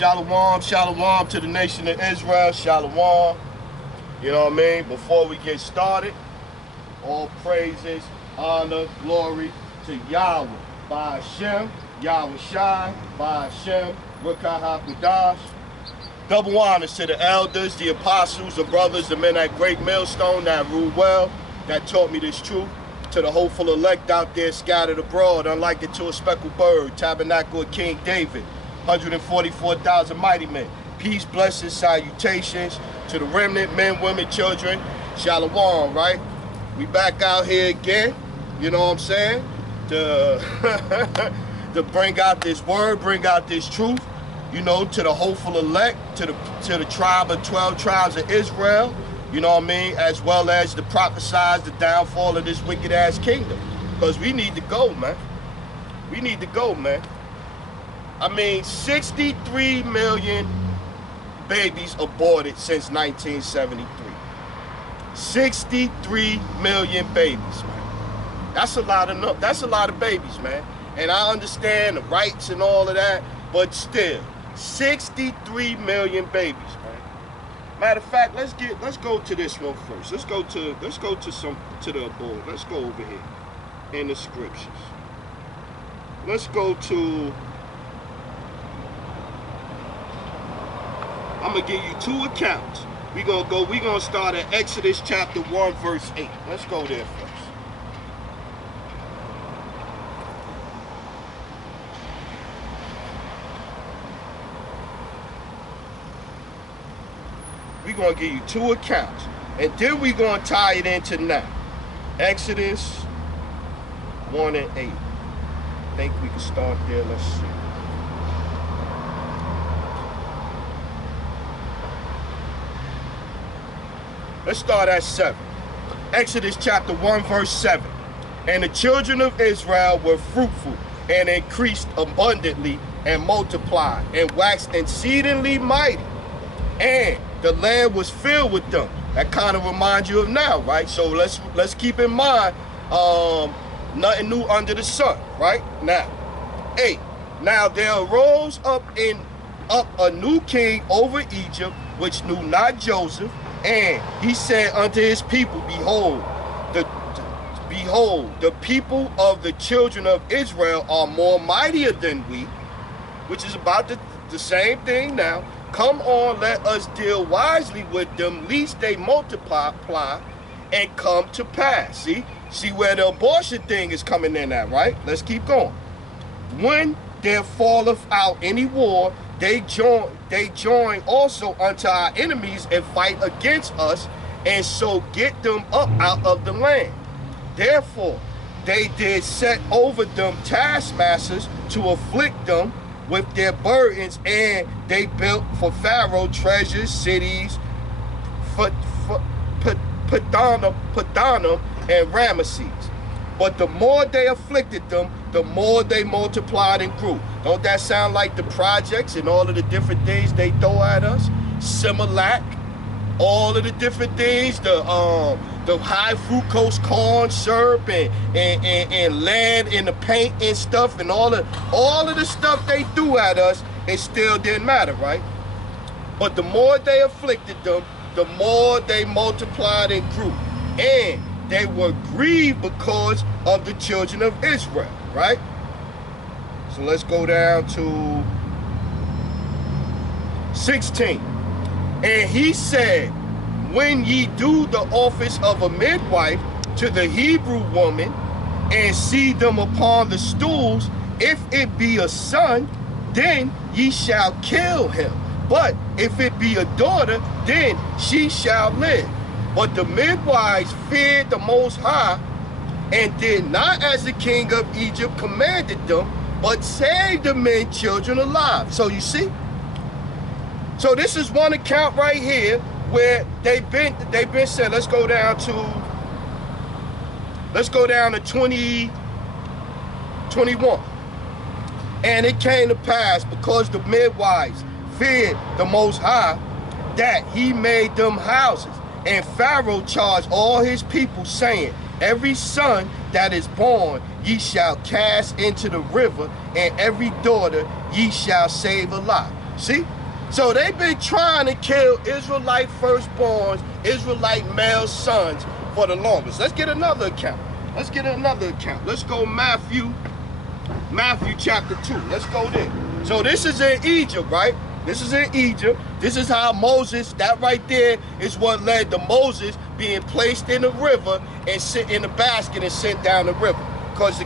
Shalom, shalom to the nation of Israel, shalom. You know what I mean? Before we get started, all praises, honor, glory to Yahweh, by Hashem, Yahweh Shai, by Hashem, Ruach HaKodesh. Double honors to the elders, the apostles, the brothers, the men at Great Millstone that rule well, that taught me this truth. To the hopeful elect out there scattered abroad, unlike it to a speckled bird, tabernacle of King David, 144,000 mighty men. Peace, blessings, salutations to the remnant, men, women, children. Shalom, right? We back out here again, you know what I'm saying? To bring out this word, bring out this truth, you know, to the hopeful elect, to the tribe of 12 tribes of Israel, you know what I mean? As well as to prophesize the downfall of this wicked ass kingdom. Because we need to go, man. We need to go, man. I mean, 63 million babies aborted since 1973. 63 million babies, man. That's a lot of babies, man. And I understand the rights and all of that, but still, 63 million babies, man. Matter of fact, let's go to this one first. Let's go to the abort. Let's go over here in the scriptures. Let's go to. I'm gonna give you two accounts. We're gonna start at Exodus chapter 1, verse 8. Let's go there first. We're gonna give you two accounts. And then we're gonna tie it into now. Exodus 1 and 8. I think we can start there. Let's see. Let's start at 7. Exodus chapter 1, verse 7. And the children of Israel were fruitful and increased abundantly and multiplied and waxed exceedingly mighty. And the land was filled with them. That kind of reminds you of now, right? So let's keep in mind, nothing new under the sun, right? Now, 8. Now there arose up a new king over Egypt, which knew not Joseph. And he said unto his people, Behold, the people of the children of Israel are more mightier than we, which is about the same thing now. Come on, let us deal wisely with them, lest they multiply and come to pass. See where the abortion thing is coming in at, right? Let's keep going. When there falleth out any war, they join also unto our enemies and fight against us, and so get them up out of the land. Therefore, they did set over them taskmasters to afflict them with their burdens, and they built for Pharaoh treasures, cities, Padanum and Ramesses. But the more they afflicted them, the more they multiplied and grew. Don't that sound like the projects and all of the different things they throw at us? Similac, all of the different things, the high fructose corn syrup and lead in the paint and stuff, and all of the stuff they threw at us, it still didn't matter, right? But the more they afflicted them, the more they multiplied and grew. And they were grieved because of the children of Israel, right? So let's go down to 16. And he said, when ye do the office of a midwife to the Hebrew woman, and see them upon the stools, if it be a son, then ye shall kill him. But if it be a daughter, then she shall live. But the midwives feared the Most High, and did not as the king of Egypt commanded them, but saved the men children alive. So you see? So this is one account right here where they've been said, let's go down to 21. And it came to pass, because the midwives feared the Most High, that he made them houses. And Pharaoh charged all his people, saying, every son that is born ye shall cast into the river, and every daughter ye shall save alive. See? So they've been trying to kill Israelite firstborns, Israelite male sons for the longest. Let's get another account. Let's get another account. Let's go Matthew chapter 2. Let's go there. So this is in Egypt, right? This is in Egypt. This is how Moses, that right there is what led to Moses being placed in the river and sit in a basket and sent down the river. Because the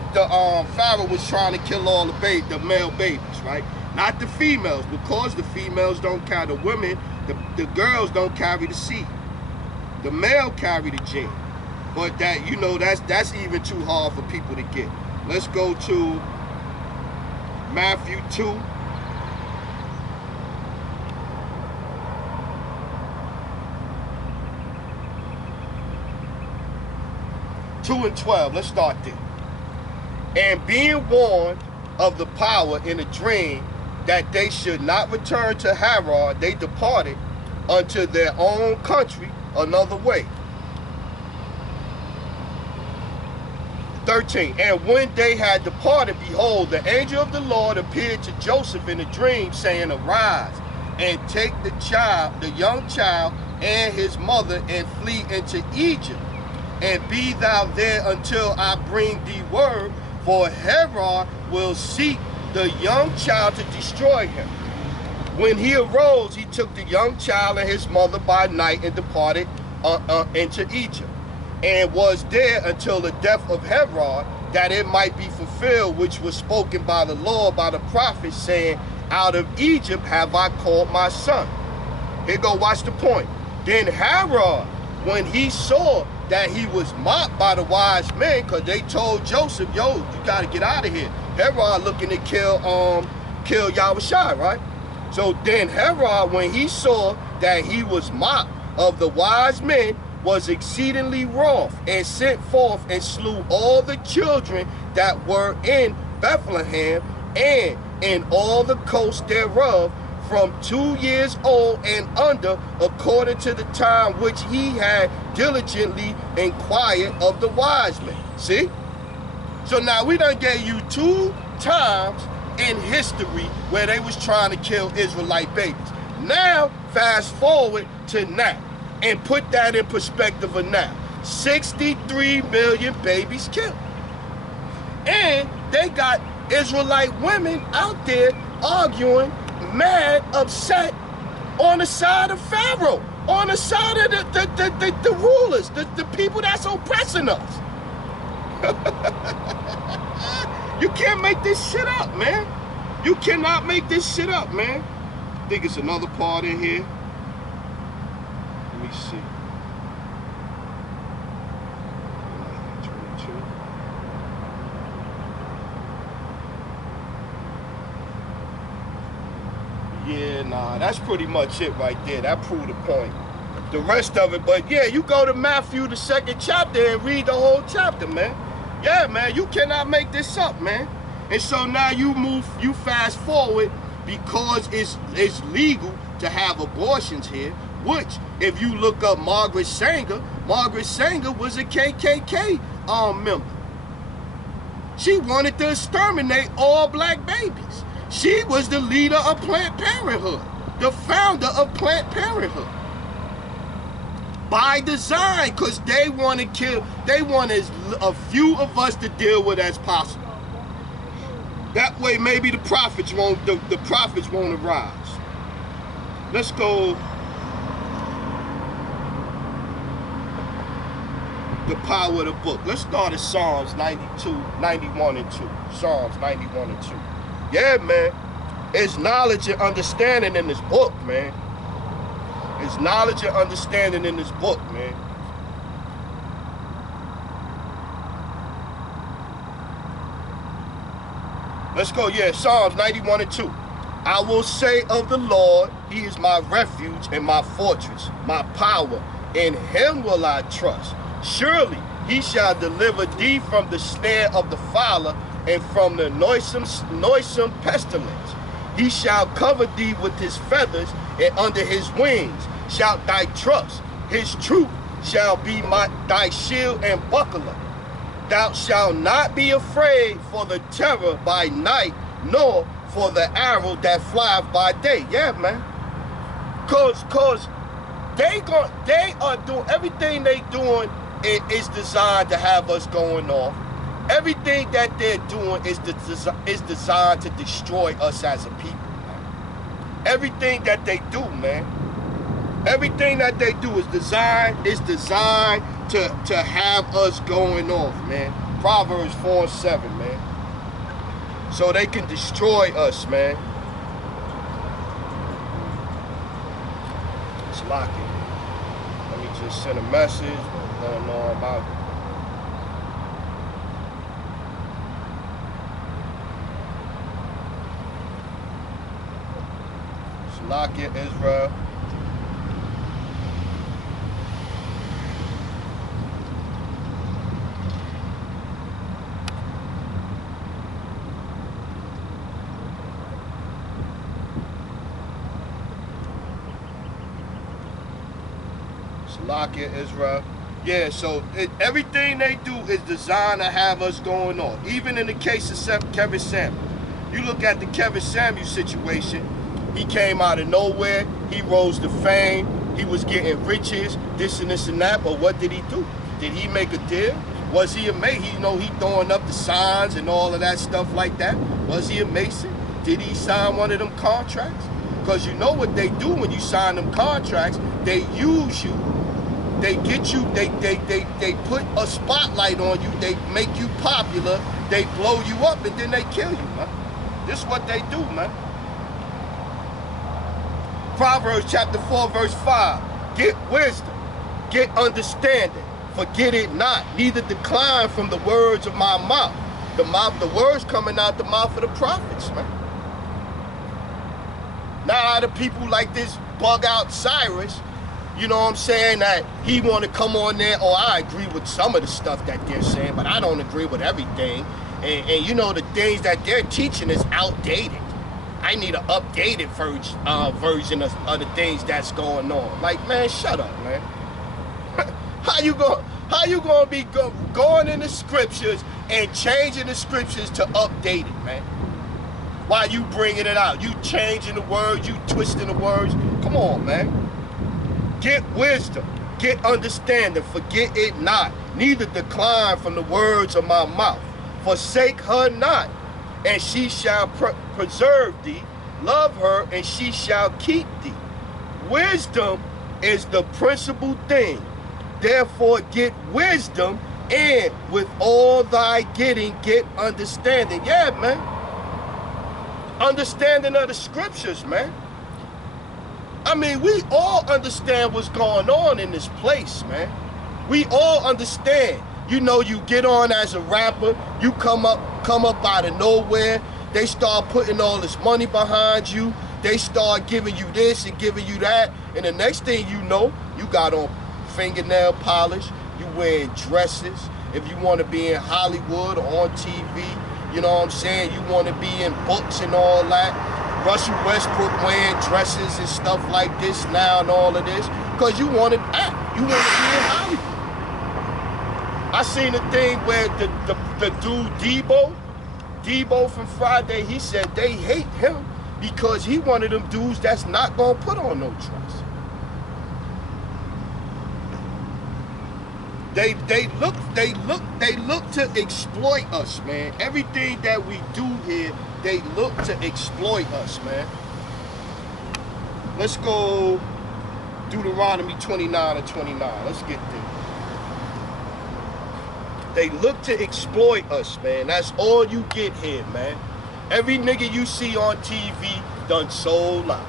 Pharaoh was trying to kill all the male babies, right? Not the females, because the females don't carry the women, the girls don't carry the seed. The male carry the gene. But that, you know, that's even too hard for people to get. Let's go to Matthew 2. and 12, let's start there. And being warned of the power in a dream that they should not return to Haran, they departed unto their own country another way. 13, and when they had departed, behold, the angel of the Lord appeared to Joseph in a dream, saying, Arise, and take the young child and his mother, and flee into Egypt, and be thou there until I bring thee word, for Herod will seek the young child to destroy him. When he arose, he took the young child and his mother by night and departed into Egypt, and was there until the death of Herod, that it might be fulfilled which was spoken by the Lord by the prophet, saying, Out of Egypt have I called my son. Here go, watch the point. Then Herod, when he saw that he was mocked by the wise men, because they told Joseph, yo, you got to get out of here. Herod looking to kill Yahushua, right? So then Herod, when he saw that he was mocked of the wise men, was exceedingly wroth, and sent forth and slew all the children that were in Bethlehem and in all the coast thereof, from 2 years old and under, according to the time which he had diligently inquired of the wise men. See? So now we done gave you 2 times in history where they was trying to kill Israelite babies. Now, fast forward to now, and put that in perspective of now. 63 million babies killed. And they got Israelite women out there arguing, mad, upset, on the side of Pharaoh, on the side of the rulers, the people that's oppressing us. You can't make this shit up, man. You cannot make this shit up, man. I think it's another part in here. Let me see. 22. Yeah, nah, that's pretty much it right there. That proved the point. The rest of it, but yeah, you go to Matthew, the 2nd chapter, and read the whole chapter, man. Yeah, man, you cannot make this up, man. And so now you fast forward, because it's legal to have abortions here, which, if you look up Margaret Sanger was a KKK member. She wanted to exterminate all black babies. She was the leader of Planned Parenthood, the founder of Planned Parenthood. By design, because they want as a few of us to deal with as possible. That way maybe the prophets won't arise. Let's go. The power of the book. Let's start at Psalms 91 and 2. Psalms 91 and 2. Yeah, man. It's knowledge and understanding in this book, man. It's knowledge and understanding in this book, man. Let's go, yeah, Psalms 91 and 2. I will say of the Lord, he is my refuge and my fortress, my power. In him will I trust. Surely he shall deliver thee from the snare of the fowler and from the noisome pestilence. He shall cover thee with his feathers, and under his wings shalt thy trust. His truth shall be thy shield and buckler. Thou shalt not be afraid for the terror by night, nor for the arrow that flieth by day. Yeah, man. Cause they are doing everything they doing is designed to have us going off. Everything that they're doing is designed to destroy us as a people, man. Everything that they do, man. Everything that they do is designed to have us going off, man. Proverbs 4:7, man. So they can destroy us, man. It's locking. Let me just send a message. What's going on about it? Salakia, Israel. Salakia, Israel. Yeah, so everything they do is designed to have us going on. Even in the case of Kevin Samuels. You look at the Kevin Samuels situation. He came out of nowhere. He rose to fame. He was getting riches, this and this and that. But what did he do? Did he make a deal? Was he a Mason? He throwing up the signs and all of that stuff like that. Was he a Mason? Did he sign one of them contracts? Because you know what they do when you sign them contracts. They use you. They get you. They put a spotlight on you. They make you popular. They blow you up and then they kill you, man. This is what they do, man. Proverbs chapter 4, verse 5. Get wisdom, get understanding, forget it not, neither decline from the words of my mouth. The words coming out the mouth of the prophets, man. Now out of people like this bug out Cyrus, you know what I'm saying, that he want to come on there. Oh, I agree with some of the stuff that they're saying, but I don't agree with everything. And you know, the things that they're teaching is outdated. I need an updated version of the things that's going on. Like, man, shut up, man. How you gonna be going in the scriptures and changing the scriptures to update it, man? Why you bringing it out? You changing the words, you twisting the words. Come on, man. Get wisdom, get understanding, forget it not, neither decline from the words of my mouth. Forsake her not, and she shall preserve thee. Love her, and she shall keep thee. Wisdom is the principal thing. Therefore get wisdom, and with all thy getting, get understanding. Yeah, man. Understanding of the scriptures, man. I mean, we all understand what's going on in this place, man. We all understand. You know, you get on as a rapper, you come up out of nowhere. They start putting all this money behind you. They start giving you this and giving you that. And the next thing you know, you got on fingernail polish. You wearing dresses. If you want to be in Hollywood or on TV, you know what I'm saying? You want to be in books and all that. Russell Westbrook wearing dresses and stuff like this now and all of this. Because you want to act. You want to be in Hollywood. I seen a thing where the dude Debo from Friday, he said they hate him because he one of them dudes that's not gonna put on no dress. They look to exploit us, man. Everything that we do here, they look to exploit us, man. Let's go Deuteronomy 29 and 29. Let's get there. They look to exploit us, man. That's all you get here, man. Every nigga you see on TV done sold out.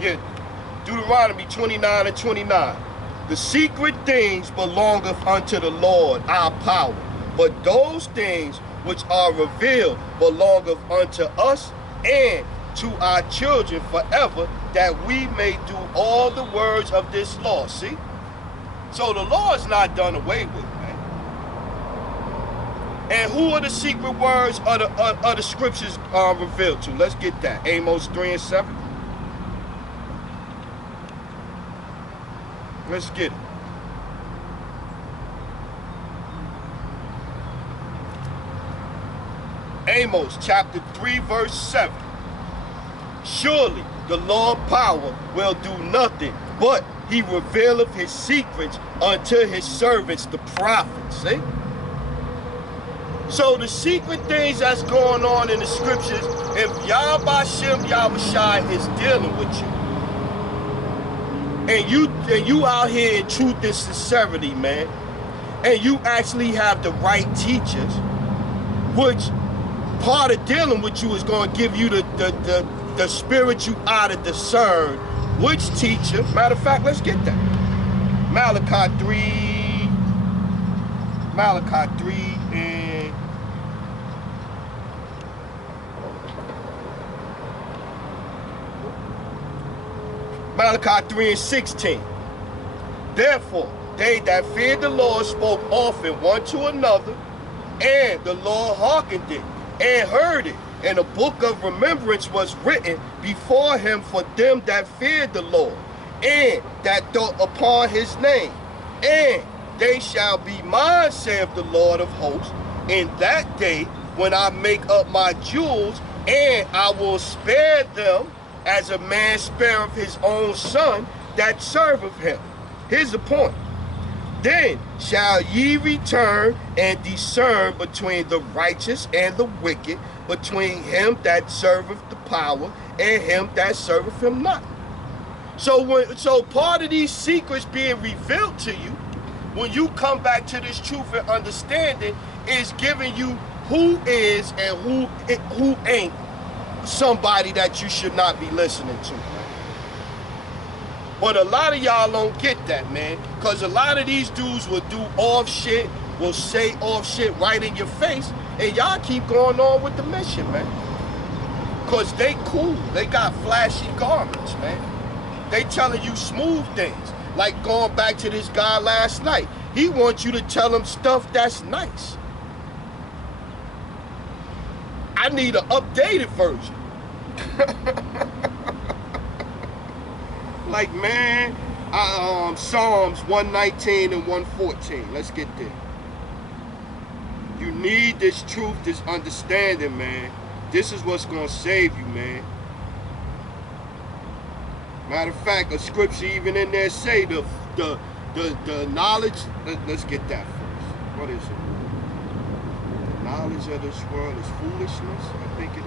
Yeah, Deuteronomy 29 and 29. The secret things belongeth unto the Lord our power, but those things which are revealed belongeth unto us and to our children forever, that we may do all the words of this law. See? So the law is not done away with, man. And who are the secret words of the scriptures revealed to? Let's get that. Amos 3 and 7. Let's get it. Amos chapter 3 verse 7. Surely the Lord power will do nothing, but he revealeth his secrets unto his servants, the prophets. See? So the secret things that's going on in the scriptures, if Yahweh Shem Yahushai is dealing with you, and you out here in truth and sincerity, man, and you actually have the right teachers, which part of dealing with you is going to give you the spirit you ought to discern which teacher. Matter of fact, let's get that. Malachi 3 and Malachi 3 and 16. Therefore, they that feared the Lord spoke often one to another, and the Lord hearkened it, and heard it. And a book of remembrance was written before him for them that feared the Lord, and that thought upon his name. And they shall be mine, saith the Lord of hosts, in that day when I make up my jewels, and I will spare them as a man spareth his own son that serveth him. Here's the point. Then shall ye return and discern between the righteous and the wicked, between him that serveth the power and him that serveth him not. So part of these secrets being revealed to you, when you come back to this truth and understanding, is giving you who is and who ain't somebody that you should not be listening to. But a lot of y'all don't get that, man, because a lot of these dudes will do off shit, will say off shit right in your face, and y'all keep going on with the mission, man. Because they cool. They got flashy garments, man. They telling you smooth things. Like going back to this guy last night. He wants you to tell him stuff that's nice. I need an updated version. Like, man, Psalms 119 and 114. Let's get there. You need this truth, this understanding, man. This is what's going to save you, man. Matter of fact, a scripture even in there say the knowledge. Let's get that first. What is it? The knowledge of this world is foolishness, I think it is.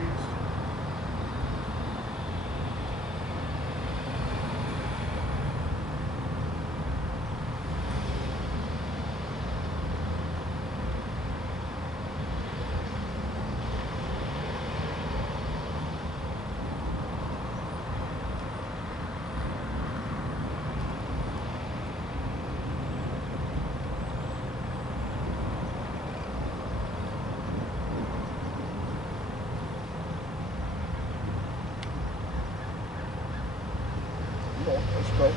Let's go.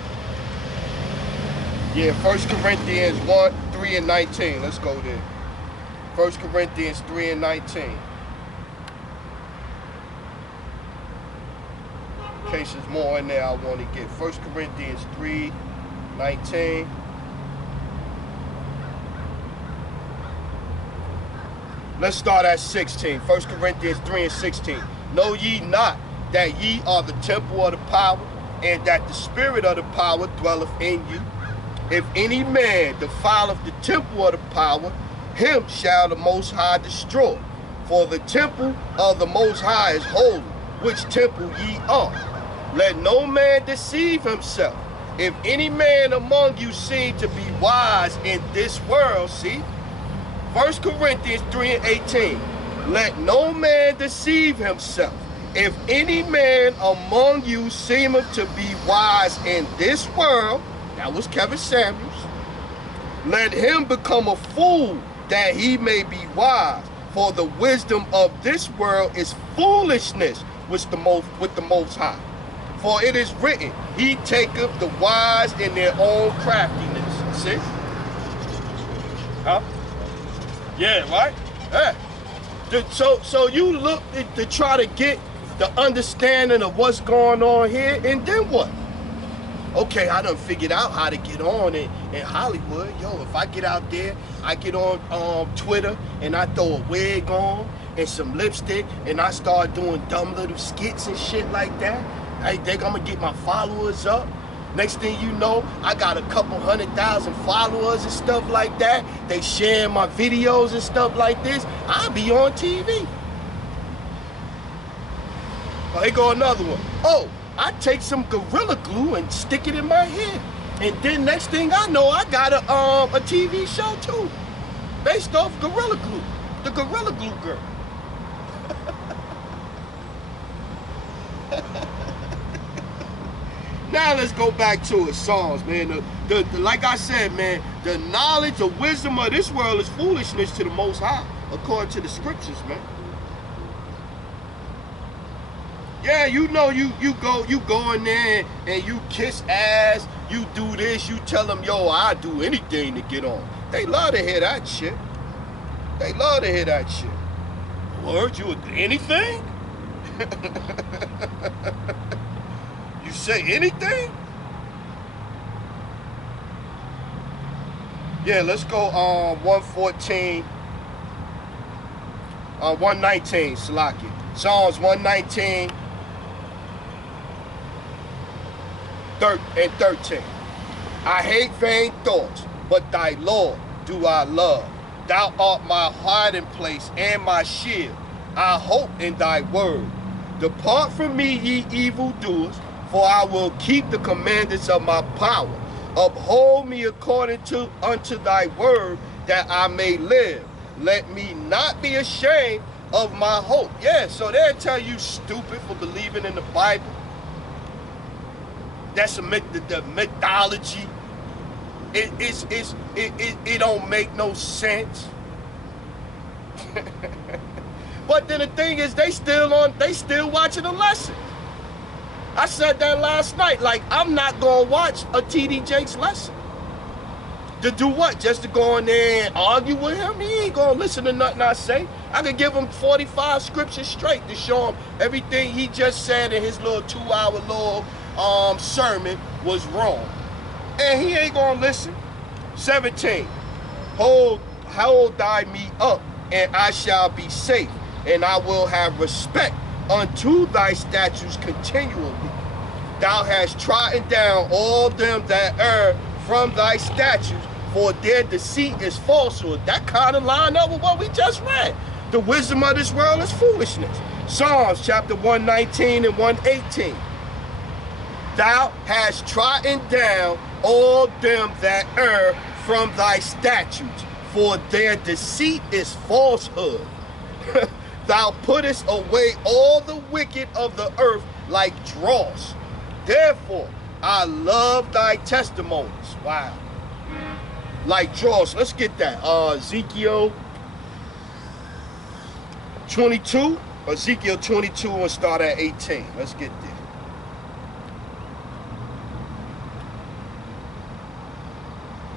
Yeah, 1 Corinthians 1, 3 and 19. Let's go there. 1 Corinthians 3 and 19. In case there's more in there I want to get. 1 Corinthians 3, 19. Let's start at 16. 1 Corinthians 3 and 16. Know ye not that ye are the temple of the power, and that the spirit of the power dwelleth in you? If any man defileth the temple of the power, him shall the Most High destroy. For the temple of the Most High is holy, which temple ye are. Let no man deceive himself. If any man among you seem to be wise in this world, see, 1 Corinthians 3 and 18. Let no man deceive himself. If any man among you seemeth to be wise in this world, that was Kevin Samuels, let him become a fool that he may be wise. For the wisdom of this world is foolishness with the Most High. For it is written, he taketh the wise in their own craftiness. See? Huh? Yeah, right? Yeah. So you look to try to get the understanding of what's going on here, and then what? Okay, I done figured out how to get on in Hollywood. Yo, if I get out there, I get on Twitter and I throw a wig on and some lipstick, and I start doing dumb little skits and shit like that, I think I'm gonna get my followers up. Next thing you know, I got a couple 100,000 followers and stuff like that. They share my videos and stuff like this. I'll be on TV. Oh, here go another one. Oh, I take some Gorilla Glue and stick it in my hair. And then next thing I know, I got a TV show too, based off Gorilla Glue, the Gorilla Glue girl. Now let's go back to it, Psalms, man. The like I said, man, the knowledge, the wisdom of this world is foolishness to the Most High, according to the scriptures, man. Yeah, you know, you go in there and you kiss ass, you do this, you tell them, yo, I do anything to get on. They love to hear that shit. They love to hear that shit. Word, you would do anything? You say anything? Yeah, let's go 114, 119, Salaki. Psalms 119 and 13. I hate vain thoughts, but thy Lord do I love. Thou art my hiding place and my shield. I hope in thy word. Depart from me, ye evildoers, for I will keep the commandments of my power. Uphold me according to unto thy word, that I may live. Let me not be ashamed of my hope. Yeah, so they'll tell you stupid for believing in the Bible. That's the mythology. It don't make no sense. But then the thing is, they still watching the lesson. I said that last night. Like, I'm not gonna watch a TD Jakes lesson. To do what? Just to go in there and argue with him? He ain't gonna listen to nothing I say. I could give him 45 scriptures straight to show him everything he just said in his little 2-hour little sermon was wrong. And he ain't gonna listen. 17. Hold thy me up, and I shall be safe, and I will have respect unto thy statutes continually. Thou hast trodden down all them that err from thy statutes, for their deceit is falsehood. That kind of line up with what we just read. The wisdom of this world is foolishness. Psalms chapter 119 and 118. Thou hast trodden down all them that err from thy statutes, for their deceit is falsehood. Thou puttest away all the wicked of the earth like dross. Therefore, I love thy testimonies. Wow. Like dross. Let's get that. Ezekiel 22. Ezekiel 22 and start at 18. Let's get there.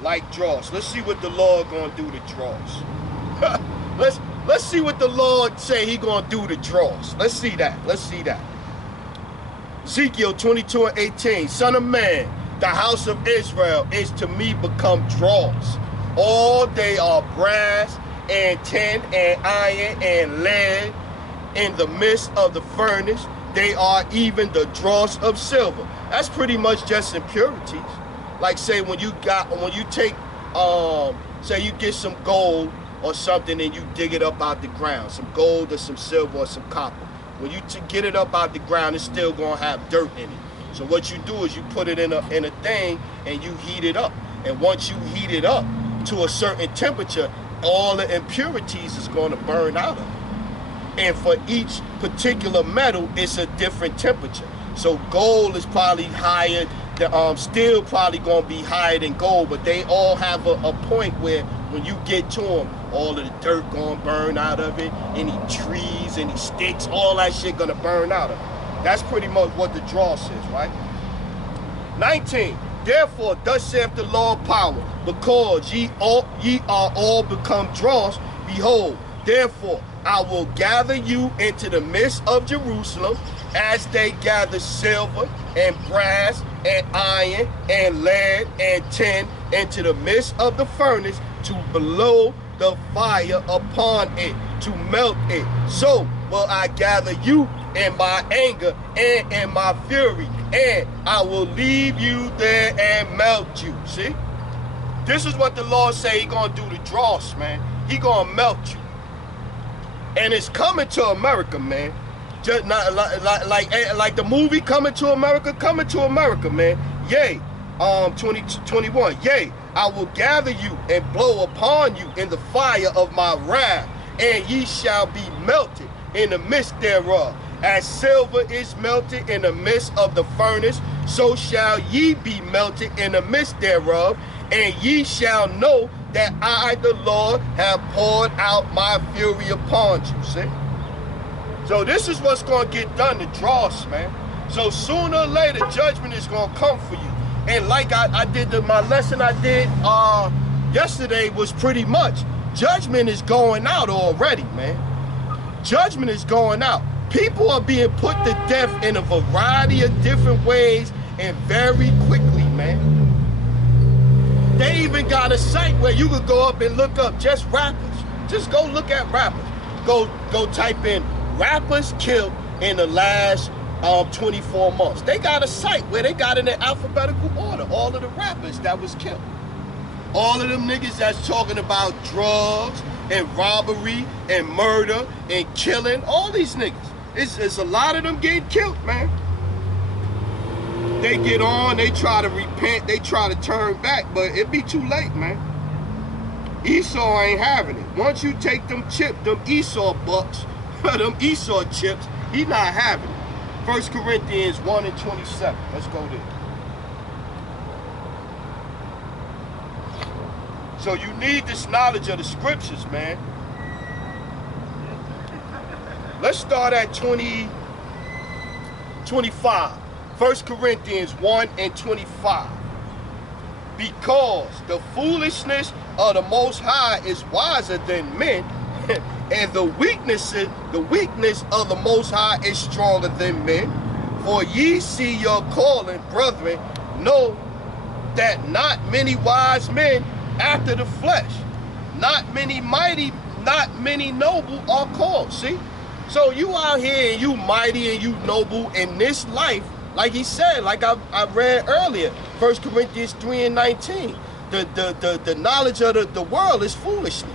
Like dross. Let's see what the Lord gonna do to dross. Let's see what the Lord say he gonna do to dross. Let's see that. Let's see that. Ezekiel 22 and 18. Son of man, the house of Israel is to me become dross. All they are brass and tin and iron and lead in the midst of the furnace. They are even the dross of silver. That's pretty much just impurities. Like say when you take say you get some gold or something and you dig it up out the ground, some gold or some silver or some copper. When you get it up out the ground, it's still gonna have dirt in it. So what you do is you put it in a thing and you heat it up. And once you heat it up to a certain temperature, all the impurities is gonna burn out of it. And for each particular metal, it's a different temperature. So gold is probably higher, steel probably gonna be higher than gold, but they all have a point where when you get to them, all of the dirt gonna burn out of it, any trees, any sticks, all that shit gonna burn out of it. That's pretty much what the dross is, right? 19. Therefore, thus saith the Lord power, because ye are all become dross, behold, therefore I will gather you into the midst of Jerusalem, as they gather silver and brass and iron and lead and tin into the midst of the furnace to blow the fire upon it, to melt it. So will I gather you in my anger and in my fury, and I will leave you there and melt you. See? This is what the Lord say he gonna do to dross, man. He gonna melt you. And it's coming to America, man. Just not like the movie Coming to America, man. Yea, 2021. Yea, I will gather you and blow upon you in the fire of my wrath, and ye shall be melted in the midst thereof. As silver is melted in the midst of the furnace, so shall ye be melted in the midst thereof, and ye shall know that I, the Lord, have poured out my fury upon you. See? So this is what's going to get done to dross, man. So sooner or later, judgment is going to come for you. And like I did, my lesson I did yesterday was pretty much, judgment is going out already, man. Judgment is going out. People are being put to death in a variety of different ways and very quickly, man. They even got a site where you could go up and look up just rappers. Just go look at rappers. Go type in rappers killed in the last 24 months. They got a site where they got in the alphabetical order all of the rappers that was killed. All of them niggas that's talking about drugs and robbery and murder and killing, all these niggas. It's a lot of them getting killed, man. They get on, they try to repent, they try to turn back, but it be too late, man. Esau ain't having it. Once you take them chips, them Esau bucks, them Esau chips, he not having it. 1 Corinthians 1 and 27. Let's go there. So you need this knowledge of the scriptures, man. Let's start at 25. 1 Corinthians 1 and 25. Because the foolishness of the Most High is wiser than men, and the weakness of the Most High is stronger than men. For ye see your calling, brethren, know that not many wise men after the flesh, not many mighty, not many noble are called. See? So you out here and you mighty and you noble in this life, like he said, like I read earlier, 1 Corinthians 3 and 19. The knowledge of the world is foolishness.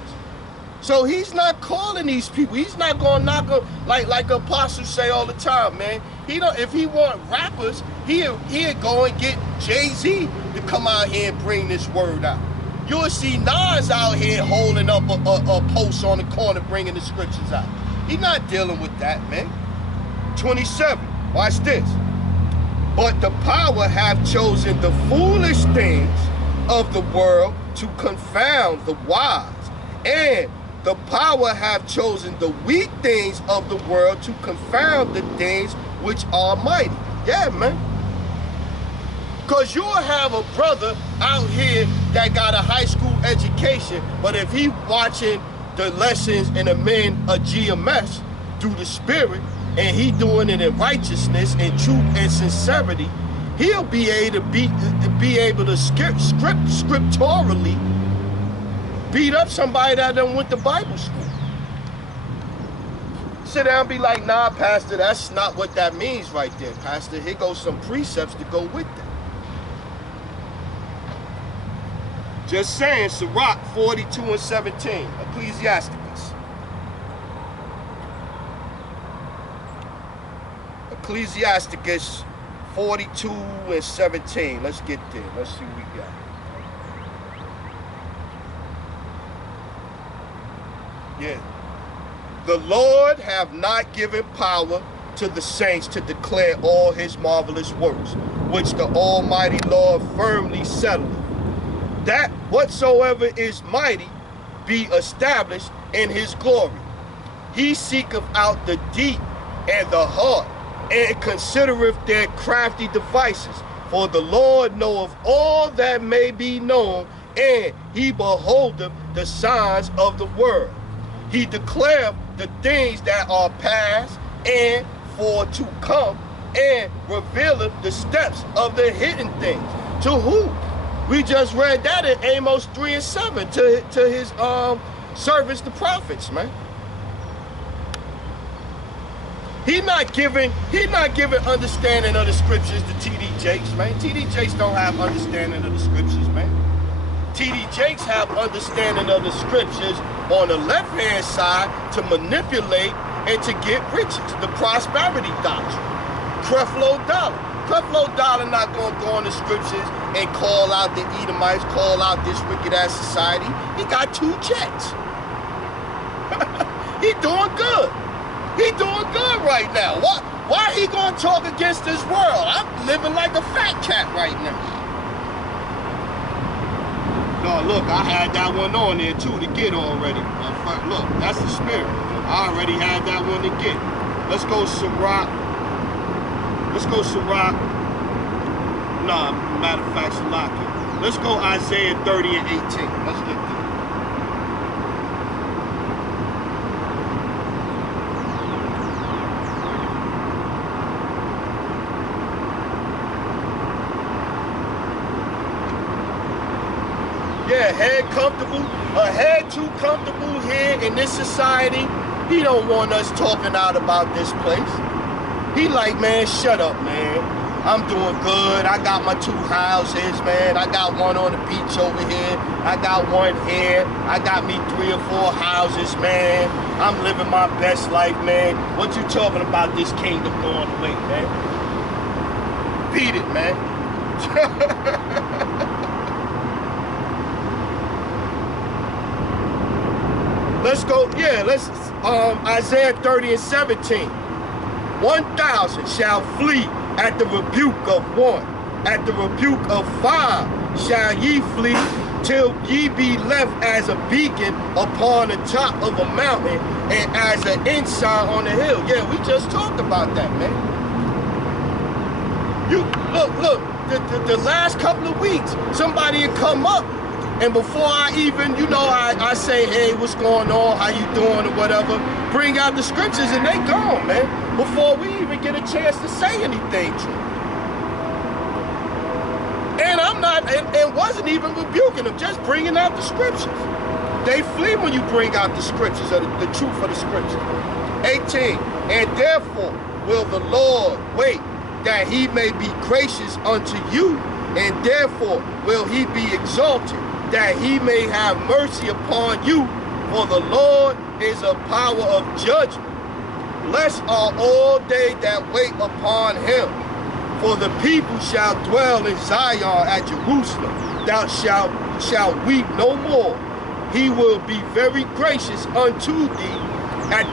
So he's not calling these people. He's not gonna knock them like apostles say all the time, man. He don't. If he want rappers, he'll go and get Jay-Z to come out here and bring this word out. You'll see Nas out here holding up a post on the corner bringing the scriptures out. He's not dealing with that, man. 27. Watch this. But the power have chosen the foolish things of the world to confound the wise, and the power have chosen the weak things of the world to confound the things which are mighty. Yeah, man. Because you'll have a brother out here that got a high school education, but if he watching the lessons in the men of GMS through the spirit, and he doing it in righteousness and truth and sincerity, he'll be able to scripturally beat up somebody that done went to Bible school. Sit down and be like, nah, Pastor, that's not what that means right there, Pastor. Here goes some precepts to go with that. Just saying, Sirach 42 and 17, Ecclesiasticus. Ecclesiasticus 42 and 17. Let's get there. Let's see what we got. Yeah. The Lord have not given power to the saints to declare all his marvelous works, which the Almighty Lord firmly settled, that whatsoever is mighty be established in his glory. He seeketh out the deep and the heart, and considereth their crafty devices. For the Lord knoweth all that may be known, and he beholdeth the signs of the world. He declareth the things that are past and for to come, and revealeth the steps of the hidden things. To who? We just read that in Amos 3 and 7 to his servants, the prophets, man. He not giving understanding of the scriptures to T.D. Jakes, man. T.D. Jakes don't have understanding of the scriptures, man. T.D. Jakes have understanding of the scriptures on the left-hand side to manipulate and to get riches, the prosperity doctrine. Creflo Dollar not going to go in the scriptures and call out the Edomites, call out this wicked-ass society. He got 2 checks. He doing good. He doing good right now. Why he going to talk against this world? I'm living like a fat cat right now. No, look, I had that one on there too to get already. Look, that's the spirit. I already had that one to get. Let's go Sirach. Nah, matter of fact, Salakia. Let's go Isaiah 30 and 18. Let's get there. Yeah, a head too comfortable here in this society. He don't want us talking out about this place. He like, man, shut up, man. I'm doing good. I got my 2 houses, man. I got one on the beach over here. I got one here. I got me 3 or 4 houses, man. I'm living my best life, man. What you talking about this kingdom going away, man? Beat it, man. Let's go, yeah, let's, Isaiah 30 and 17. 1,000 shall flee at the rebuke of 1. At the rebuke of 5 shall ye flee, till ye be left as a beacon upon the top of a mountain and as an ensign on the hill. Yeah, we just talked about that, man. You, look, the last couple of weeks, somebody had come up, and before I even, I say, hey, what's going on? How you doing or whatever? Bring out the scriptures and they gone, man. Before we even get a chance to say anything to them. And I'm not, and wasn't even rebuking them, just bringing out the scriptures. They flee when you bring out the scriptures, or the truth of the scriptures. 18, and therefore will the Lord wait that he may be gracious unto you, and therefore will he be exalted, that he may have mercy upon you, for the Lord is a power of judgment. Blessed are all they that wait upon him. For the people shall dwell in Zion at Jerusalem. Thou shalt weep no more. He will be very gracious unto thee at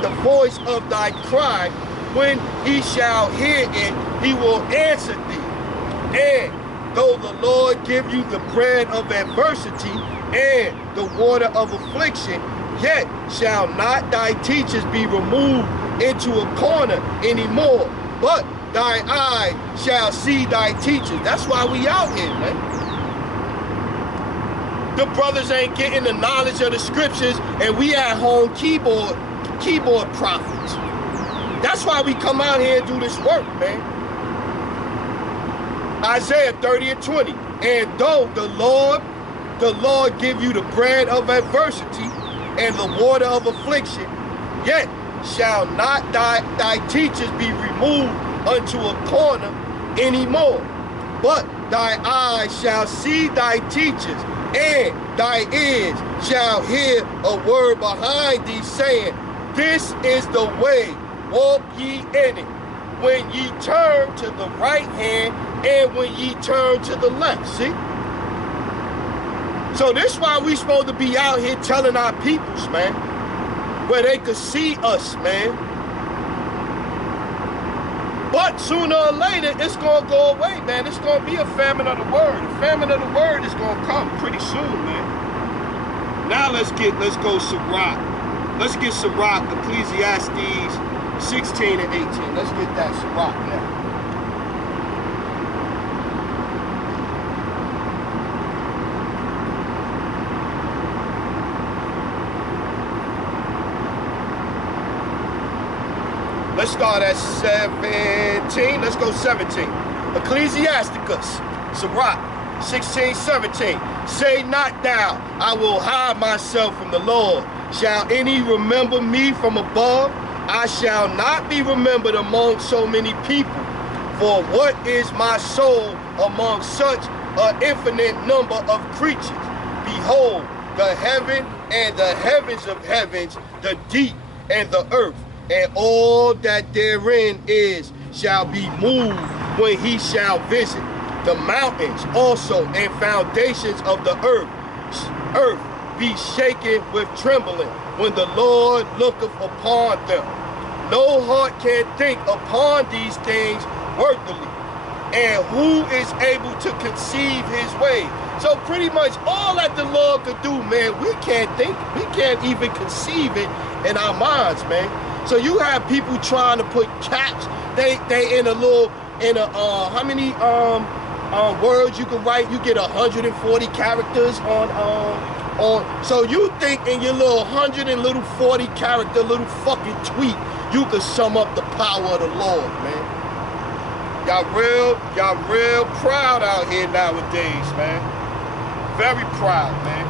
the voice of thy cry. When he shall hear it, he will answer thee. And though the Lord give you the bread of adversity and the water of affliction, yet shall not thy teachers be removed into a corner anymore, but thy eye shall see thy teachers. That's why we out here, man. The brothers ain't getting the knowledge of the scriptures, and we at home keyboard prophets. That's why we come out here and do this work, man. Isaiah 30 and 20. And though the Lord give you the bread of adversity and the water of affliction, yet shall not thy teachers be removed unto a corner anymore, but thy eyes shall see thy teachers, and thy ears shall hear a word behind thee, saying, this is the way, walk ye in it, when ye turn to the right hand and when ye turn to the left. See? So this is why we supposed to be out here telling our peoples, man, where they could see us, man. But sooner or later, it's going to go away, man. It's going to be a famine of the word. The famine of the word is going to come pretty soon, man. Now let's go Sirach. Let's get Sirach, Ecclesiastes 16 and 18. Let's get that Sirach now. Let's start at 17. Let's go 17. Ecclesiasticus, Sirach, 16, 17. Say not thou, I will hide myself from the Lord. Shall any remember me from above? I shall not be remembered among so many people. For what is my soul among such an infinite number of creatures? Behold, the heaven and the heavens of heavens, the deep and the earth, and all that therein is, shall be moved when he shall visit. The mountains also and foundations of the earth be shaken with trembling when the Lord looketh upon them. No heart can think upon these things worthily, and who is able to conceive his way? So pretty much all that the Lord could do, man, we can't think, we can't even conceive it in our minds, man. So you have people trying to put caps, they in a little, how many words you can write? You get 140 characters on, so you think in your little 140 character little fucking tweet, you could sum up the power of the Lord, man. Y'all real proud out here nowadays, man. Very proud, man.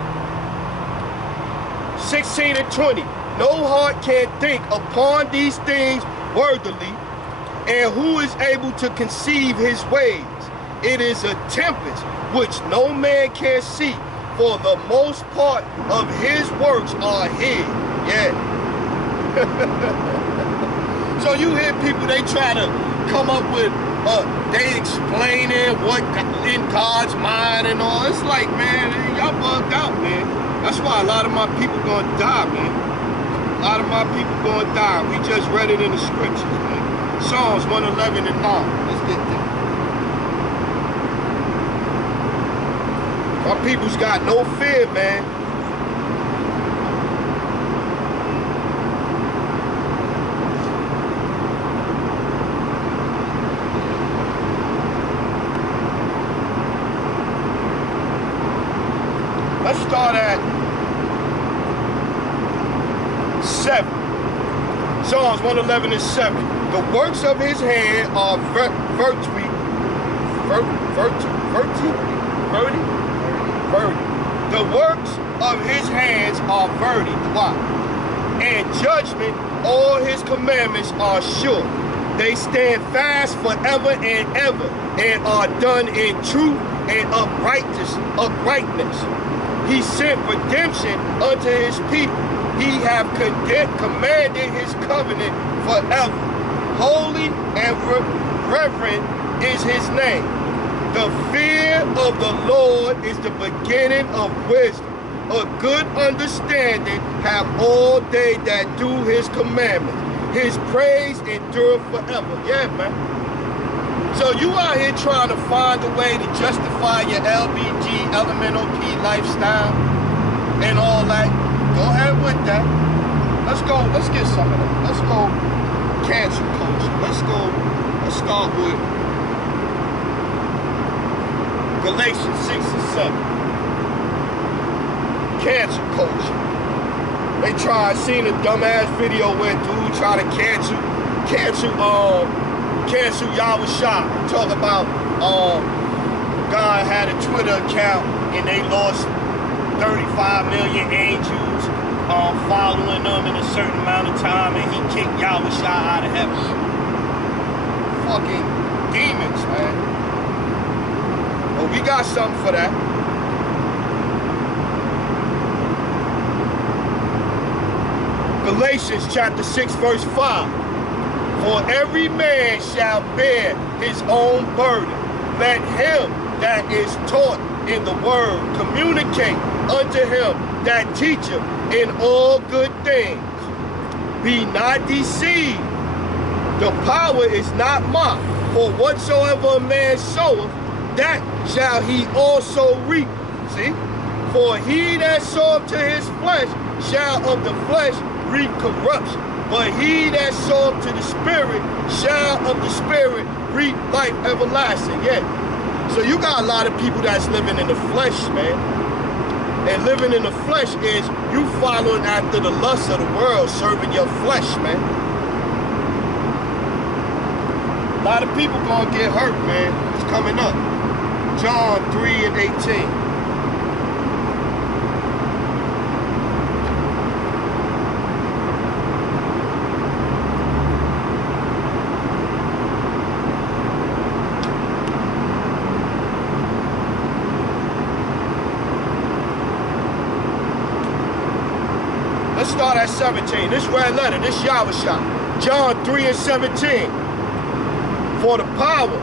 16 and 20. No heart can think upon these things worthily, and who is able to conceive his ways? It is a tempest which no man can see, for the most part of his works are hid. Yeah. So you hear people, they try to come up with, they explaining what in God's mind and all. It's like, man, y'all bugged out, man. That's why a lot of my people gonna die, man. A lot of my people gonna die. We just read it in the scriptures, man. Psalms 111 and 9. Let's get there. My people's got no fear, man. Let's start at 7. Psalms 111 and 7. The works of his hand are virtue. The works of his hands are verity. Why? And judgment, all his commandments are sure. They stand fast forever and ever, and are done in truth and uprightness. He sent redemption unto his people. He hath commanded his covenant forever. Holy and reverend is his name. The fear of the Lord is the beginning of wisdom. A good understanding have all they that do his commandments. His praise endureth forever. Yeah, man. So you out here trying to find a way to justify your LBG, LMNOP lifestyle and all that. Go ahead with that. Let's get some of that. Let's go cancel culture. Let's start with Galatians 6 and 7. Cancel culture. I seen a dumbass video where dude try to cancel Yahweh Shah. Talk about God had a Twitter account and they lost 35 million angels following them in a certain amount of time, and he kicked Yahweh Shah out of heaven. Fucking demons, man. Well, we got something for that. Galatians chapter 6 verse 5. For every man shall bear his own burden. Let him that is taught in the word communicate unto him that teacheth in all good things. Be not deceived. The power is not mine. For whatsoever a man soweth, that shall he also reap. See? For he that soweth to his flesh shall of the flesh reap corruption. But he that soweth to the Spirit shall of the Spirit reap life everlasting. Yeah. So you got a lot of people that's living in the flesh, man. And living in the flesh is you following after the lust of the world, serving your flesh, man. A lot of people gonna get hurt, man. It's coming up. John 3 and 18. Let's start at 17. This red letter, this Yahweh. John 3 and 17. For the power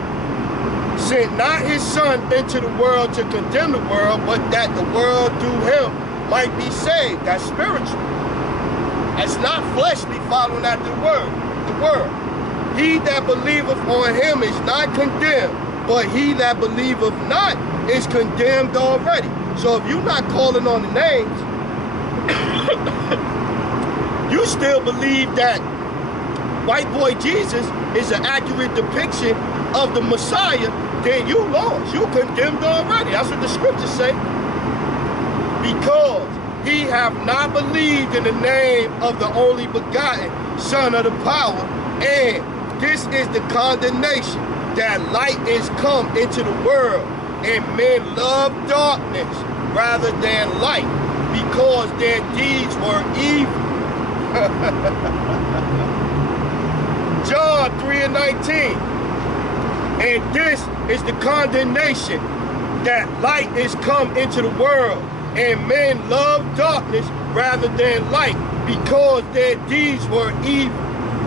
sent not his son into the world to condemn the world, but that the world through him might be saved. That's spiritual. That's not fleshly following after the word. He that believeth on him is not condemned, but he that believeth not is condemned already. So if you're not calling on the names, you still believe that white boy Jesus is an accurate depiction of the Messiah, then you lost. You condemned already. That's what the scriptures say. Because he have not believed in the name of the only begotten Son of the power, and this is the condemnation, that light is come into the world, and men love darkness rather than light, because their deeds were evil. John 3 and 19. And this is the condemnation, that light is come into the world, and men love darkness rather than light, because their deeds were evil.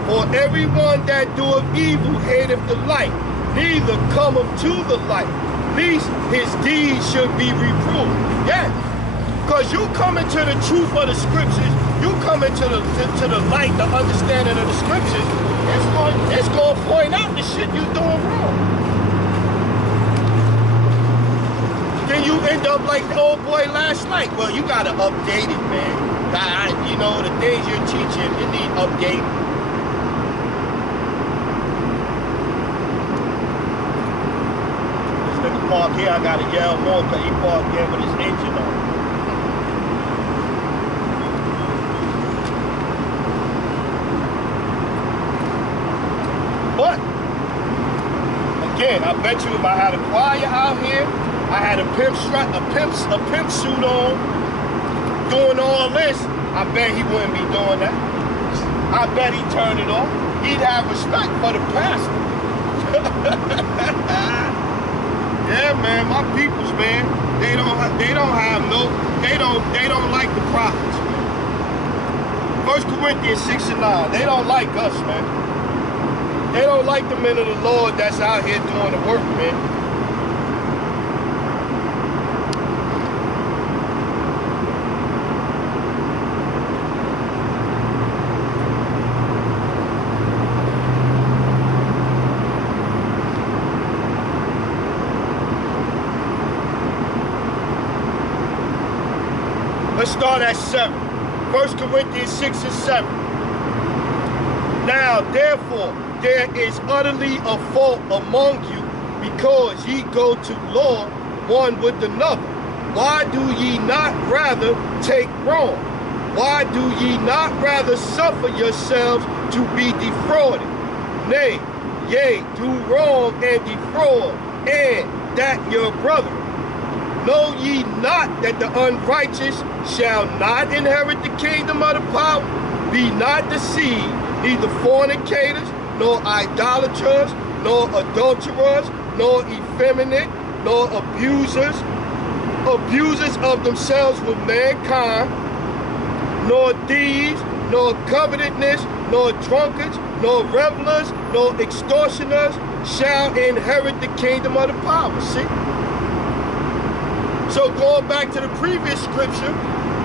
For everyone that doeth evil hateth the light, neither cometh to the light, lest his deeds should be reproved. Yes, because you come into the truth of the scriptures, you come into the light, the understanding of the scriptures, it's going to point out the shit you're doing wrong. Then you end up like the old boy last night. Well, you got to update it, man. You know, the things you're teaching, you need updating. This nigga park here, I got to yell more because he parked here with his engine on. But, again, I bet you if I had a choir out here, I had a pimp suit on, doing all this, I bet he wouldn't be doing that. I bet he'd turn it off. He'd have respect for the pastor. Yeah, man, my peoples, man, they don't like the prophets, man. 1 Corinthians 6 and 9, they don't like us, man. They don't like the men of the Lord that's out here doing the work, man. Let's start at 7. 1 Corinthians 6 and 7. Now, therefore, there is utterly a fault among you, because ye go to law one with another. Why do ye not rather take wrong? Why do ye not rather suffer yourselves to be defrauded? Nay, yea, do wrong and defraud, and that your brother. Know ye not that the unrighteous shall not inherit the kingdom of the power? Be not deceived, neither fornicators, nor idolaters, nor adulterers, nor effeminate, nor abusers of themselves with mankind, nor thieves, nor covetousness, nor drunkards, nor revelers, nor extortioners shall inherit the kingdom of the power. See? So going back to the previous scripture,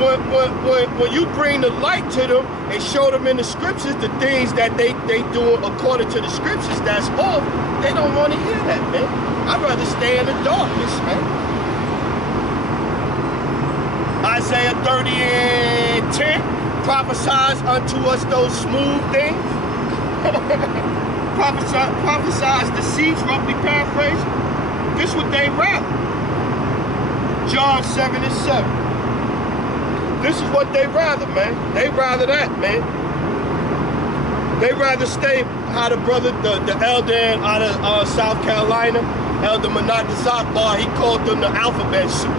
when you bring the light to them and show them in the scriptures the things that they doing according to the scriptures that's off, they don't want to hear that, man. I'd rather stay in the darkness, man. Isaiah 30 and 10 prophesies unto us those smooth things. prophesies deceits, roughly paraphrased. This what they rather. John 7 and 7. This is what they rather, man. They rather that, man. They rather stay, how the brother, the elder out of South Carolina, Elder Manat Zakbar, he called them the alphabet soup.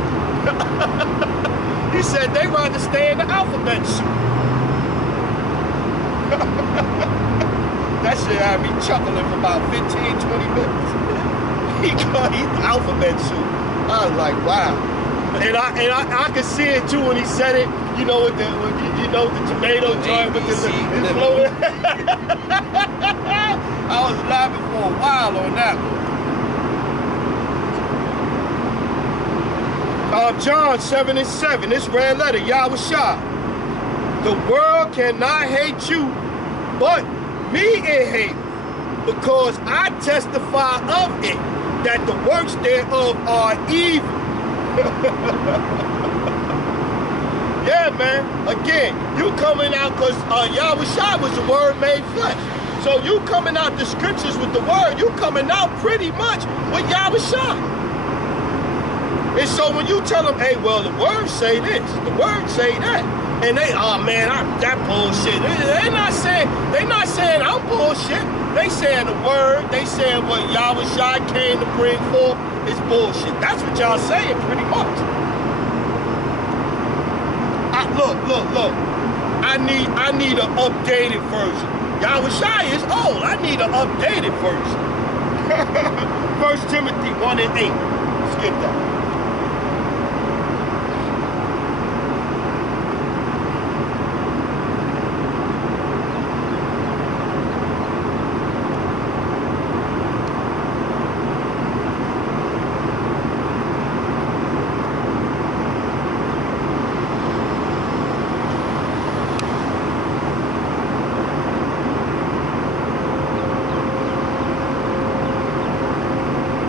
He said they rather stay in the alphabet soup. That shit had me chuckling for about 15, 20 minutes. He called it alphabet soup. I was like, wow. And I could see it too when he said it, you know, with the tomato joint with the floating. I was laughing for a while on that one. John 7:7, this red letter, Yahushua. The world cannot hate you, but me it hate, because I testify of it, that the works thereof are evil. Yeah, man. Again, you coming out because Yahushua was the word made flesh. So you coming out the scriptures with the word, you coming out pretty much with Yahushua. And so when you tell them, hey, well, the word say this, the word say that, and they, oh man, that bullshit. They not saying I'm bullshit. They saying the word, they saying what Yahushua came to bring forth is bullshit. That's what y'all saying pretty much. Look. I need an updated version. Yahushua is old. I need an updated version. 1 Timothy 1:8. Let's get that.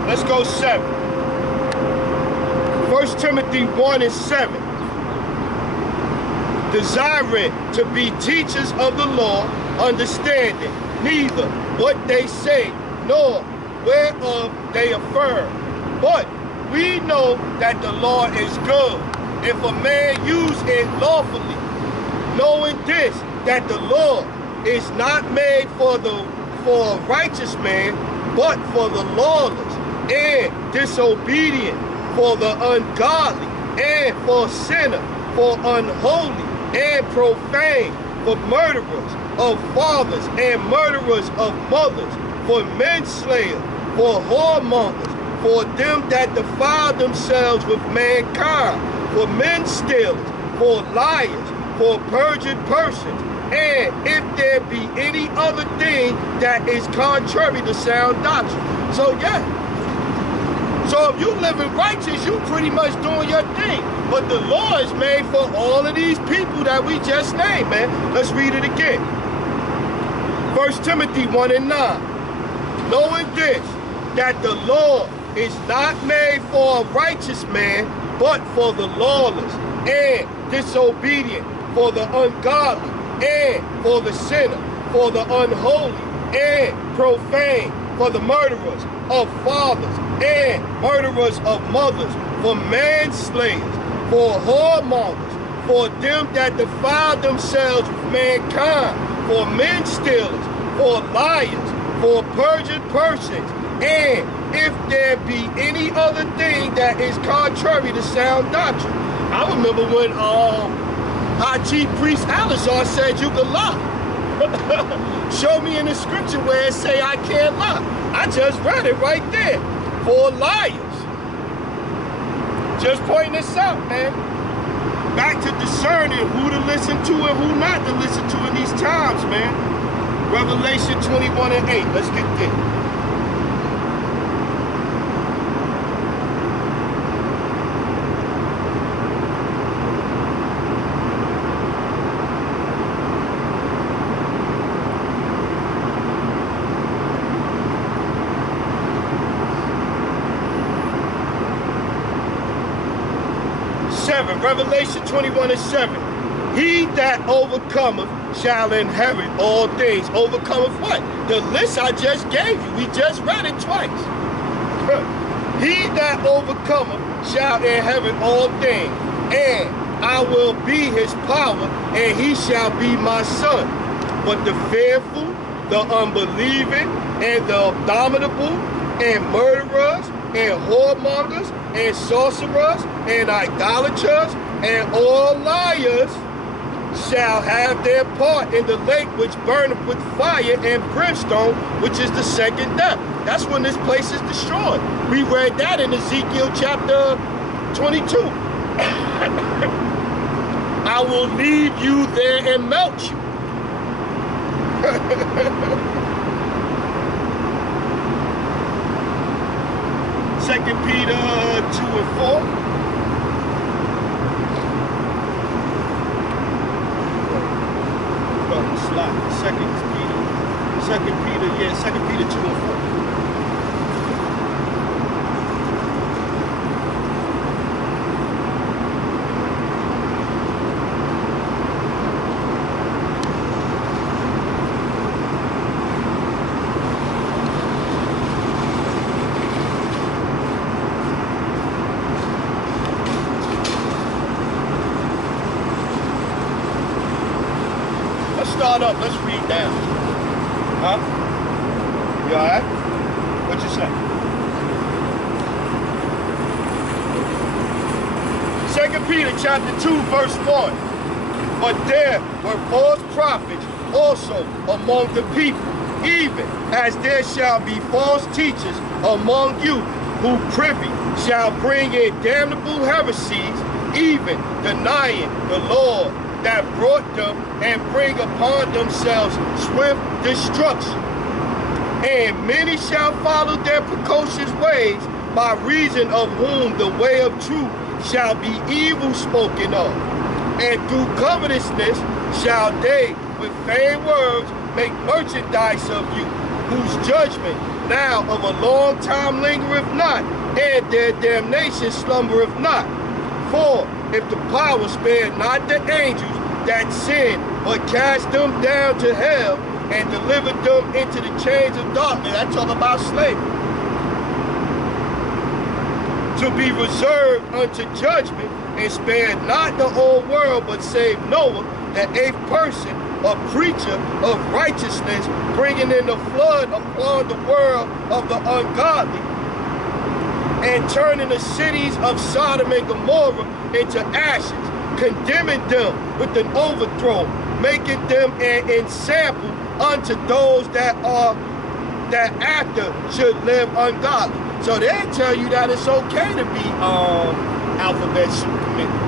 Let's go 7. 1 Timothy 1:7. Desiring to be teachers of the law, understanding neither what they say nor whereof they affirm. But we know that the law is good, if a man use it lawfully, knowing this, that the law is not made for a righteous man, but for the lawless, and disobedient, for the ungodly, and for sinner, for unholy, and profane, for murderers of fathers, and murderers of mothers, for menslayers, for whoremongers, for them that defile themselves with mankind, for men stealers, for liars, for perjured persons, and if there be any other thing that is contrary to sound doctrine. So yeah. So if you living righteous, you pretty much doing your thing. But the law is made for all of these people that we just named, man. Let's read it again. 1 Timothy 1:9. Knowing this, that the law is not made for a righteous man, but for the lawless, and disobedient, for the ungodly, and for the sinner, for the unholy, and profane, for the murderers of fathers, and murderers of mothers, for manslayers, for whoremongers, for them that defile themselves with mankind, for men stealers, for liars, for perjured persons, and if there be any other thing that is contrary to sound doctrine. I remember when our chief priest Alizar said you could lie. Show me in the scripture where it say I can't lie. I just read it right there. For liars. Just pointing this out, man. Back to discerning who to listen to and who not to listen to in these times, man. Revelation 21:8. Let's get there. Revelation 21:7. He that overcometh shall inherit all things. Overcometh what? The list I just gave you. We just read it twice. He that overcometh shall inherit all things, and I will be his power, and he shall be my son. But the fearful, the unbelieving, and the abominable, and murderers, and whoremongers, and sorcerers, and idolaters, and all liars shall have their part in the lake which burneth with fire and brimstone, which is the second death. That's when this place is destroyed. We read that in Ezekiel chapter 22. I will leave you there and melt you. Second Peter 2 and 4. Second Peter 2 and 4. Let's start up. Let's read down. Huh? You all right? What you say? 2 Peter chapter 2 verse 1. But there were false prophets also among the people, even as there shall be false teachers among you, who privy shall bring in damnable heresies, even denying the Lord that brought them, and bring upon themselves swift destruction. And many shall follow their precocious ways, by reason of whom the way of truth shall be evil spoken of. And through covetousness shall they with vain words make merchandise of you, whose judgment now of a long time lingereth not, and their damnation slumbereth not. For if the power spared not the angels that sinned, but cast them down to hell, and delivered them into the chains of darkness. I talk about slavery. To be reserved unto judgment, and spared not the whole world, but saved Noah, the 8th person, a preacher of righteousness, bringing in the flood upon the world of the ungodly, and turning the cities of Sodom and Gomorrah into ashes, condemning them with an overthrow, making them an ensample unto those that after should live ungodly. So they tell you that it's okay to be alphabet soup committee.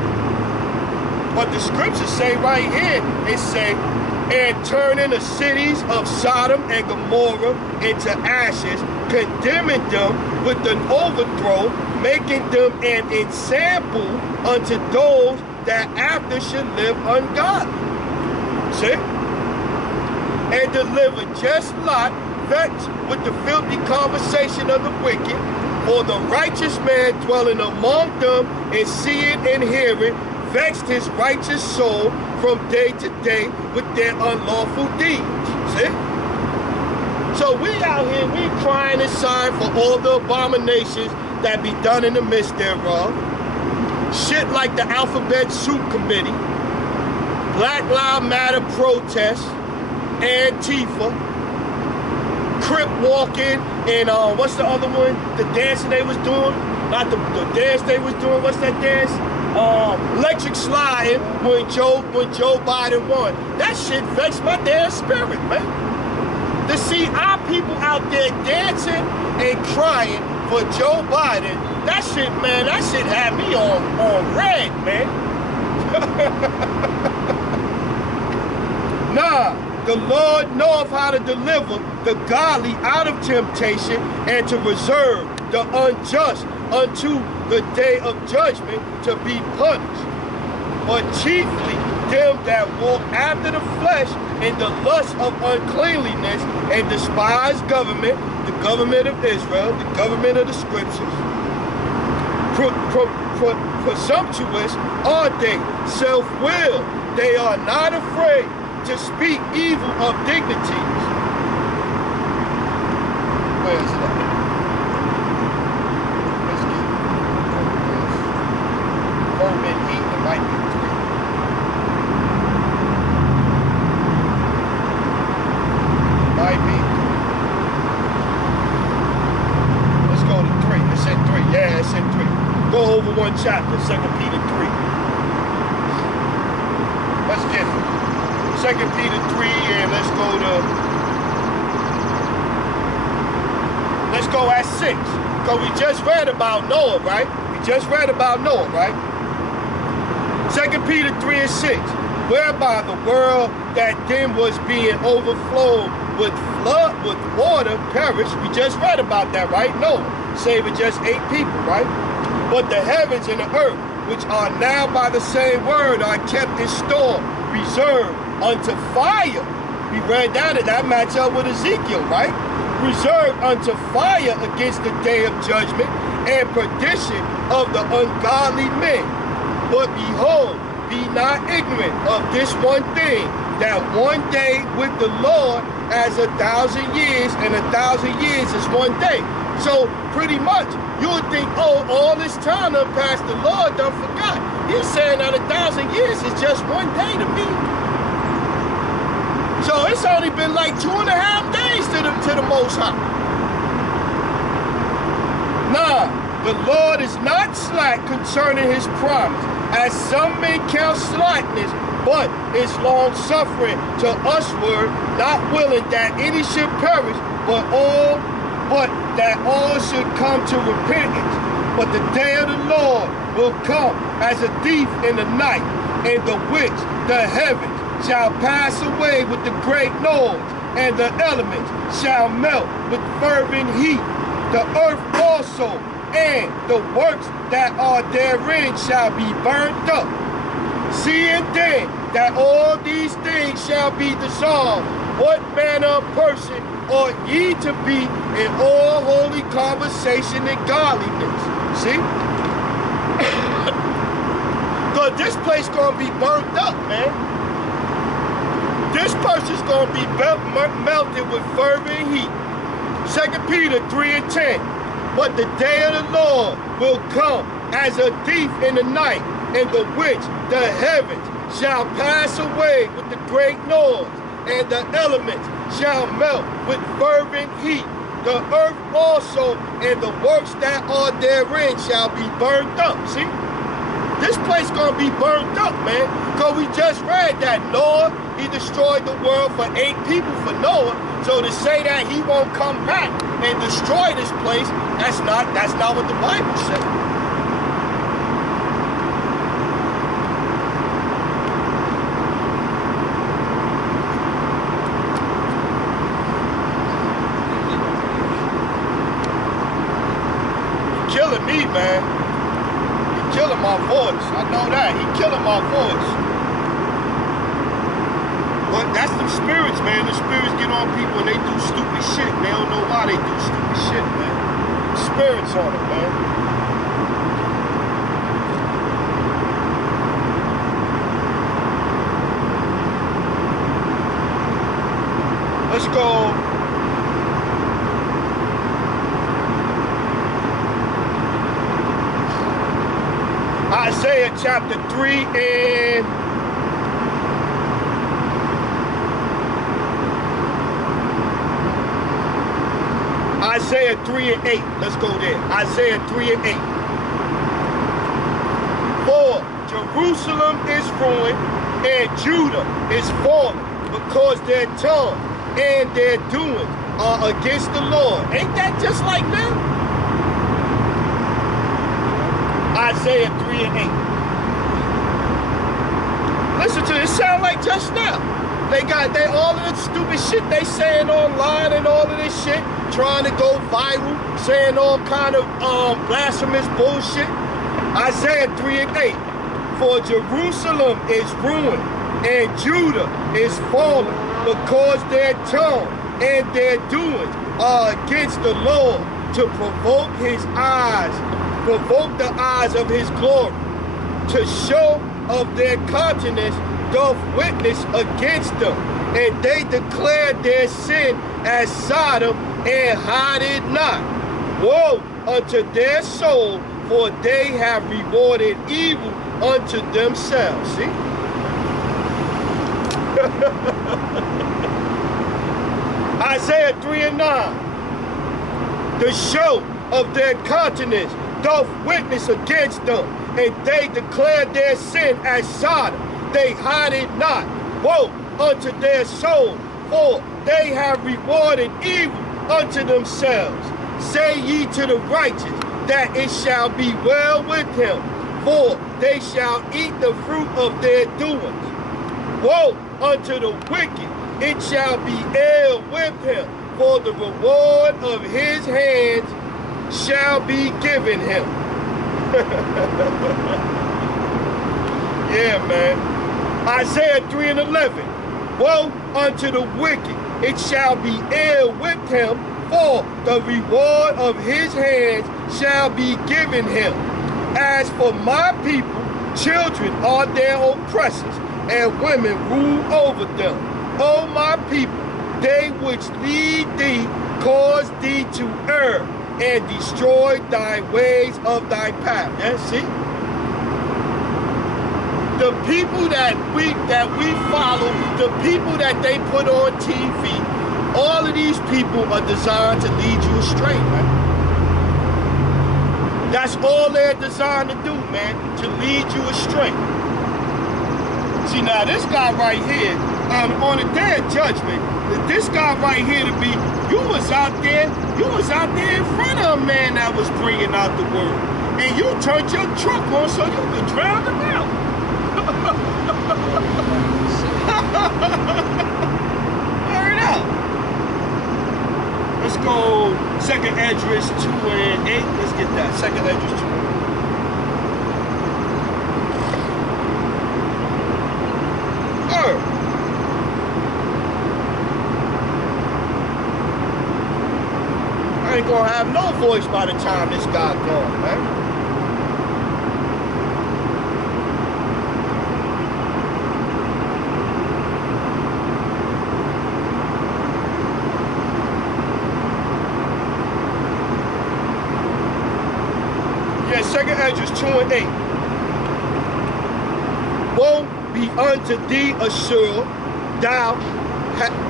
But the scriptures say right here, it say, and turning the cities of Sodom and Gomorrah into ashes, condemning them with an overthrow, making them an ensample unto those that after should live ungodly. See? And deliver just Lot, vexed with the filthy conversation of the wicked, for the righteous man dwelling among them, and seeing and hearing, vexed his righteous soul from day to day with their unlawful deeds. See? So we out here, we crying and sighing for all the abominations that be done in the midst thereof. Shit like the Alphabet Soup Committee, Black Lives Matter protests, Antifa, Crip walking, and what's the other one? The dancing they was doing? Not the dance they was doing, what's that dance? Electric sliding when Joe Biden won. That shit vexed my damn spirit, man. To see our people out there dancing and crying for Joe Biden, that shit, man, that shit had me on red, man. Nah, the Lord knoweth how to deliver the godly out of temptation, and to reserve the unjust unto the day of judgment to be punished. But chiefly them that walk after the flesh in the lust of uncleanliness, and despise government, the government of Israel, the government of the scriptures. Presumptuous are they, self-willed. They are not afraid to speak evil of dignities. Where is that? Let's get it. Roman 8, it might be 3. Might be. Let's go to 3. It said chapter, 2 Peter 3. Let's get it. 2 Peter 3, and let's go at 6. Because we just read about Noah, right? We just read about Noah, right? 2 Peter 3 and 6. Whereby the world that then was being overflowed with flood, with water, perished. We just read about that, right? Noah, saving just 8 people, right? But the heavens and the earth, which are now by the same word, are kept in store, reserved unto fire. We read that, and that match up with Ezekiel, right? Reserved unto fire against the day of judgment and perdition of the ungodly men. But behold, be not ignorant of this one thing, that one day with the Lord as 1,000 years, and 1,000 years is one day. So pretty much, you would think, oh, all this time done passed, the Lord done forgot. He's saying that 1,000 years is just one day to me. So it's only been like 2.5 days to the Most High. Nah, the Lord is not slack concerning his promise, as some men count slackness, but is long-suffering to usward, not willing that any should perish, but that all should come to repentance. But the day of the Lord will come as a thief in the night, in the which the heavens shall pass away with the great noise, and the elements shall melt with fervent heat. The earth also and the works that are therein shall be burnt up. Seeing then that all these things shall be dissolved, what manner of person ought ye to be in all holy conversation and godliness? See? Because this place gonna be burnt up, man. This person's gonna be melted with fervent heat. 2 Peter 3 and 10. But the day of the Lord will come as a thief in the night, in the which the heavens shall pass away with the great noise, and the elements shall melt with fervent heat. The earth also and the works that are therein shall be burned up. See? This place gonna be burned up, man. Because we just read that Noah, he destroyed the world for 8 people for Noah. So to say that he won't come back and destroy this place, that's not what the Bible says. You're killing me, man. You're killing my voice. I know that. He's killing my voice. But that's them spirits, man. The spirits get on people and they do stupid shit. They don't know why they do stupid shit, man. The spirits on it, man. Let's go. Isaiah chapter 3 and Isaiah 3 and 8. Let's go there. Isaiah 3 and 8. For Jerusalem is ruined and Judah is fallen, because their tongue and their doings are against the Lord. Ain't that just like them? Isaiah 3 and 8. Listen to it. It sound like just now. They all of the stupid shit they saying online and all of this shit, trying to go viral, saying all kind of blasphemous bullshit. Isaiah 3 and 8. For Jerusalem is ruined and Judah is fallen, because their tongue and their doings are against the Lord, to provoke the eyes of his glory, to show of their countenance doth witness against them, and they declare their sin as Sodom and hide it not. Woe unto their soul, for they have rewarded evil unto themselves. See? Isaiah 3 and 9. The show of their countenance doth witness against them, and they declare their sin as Sodom. They hide it not. Woe unto their soul, for they have rewarded evil unto themselves. Say ye to the righteous that it shall be well with him, for they shall eat the fruit of their doings. Woe unto the wicked, it shall be ill with him, for the reward of his hands shall be given him. Yeah, man. Isaiah 3:11. Woe unto the wicked, it shall be ill with him, for the reward of his hands shall be given him. As for my people, children are their oppressors, and women rule over them. O my people, they which lead thee cause thee to err, and destroy thy ways of thy path. Yeah, see? The people that we follow, the people that they put on TV, all of these people are designed to lead you astray, man. That's all they're designed to do, man, to lead you astray. See, now this guy right here, on the day of judgment, this guy right here to be, you was out there in front of a man that was bringing out the word, and you turned your truck on so you could drown him out. Burn out. Let's go 2nd Esdras 2:8. Let's get that. 2nd Esdras 2:8. I ain't gonna have no voice by the time this guy gone, man. Yeah, 2nd Esdras 2:8. Woe be unto thee, Ashur, thou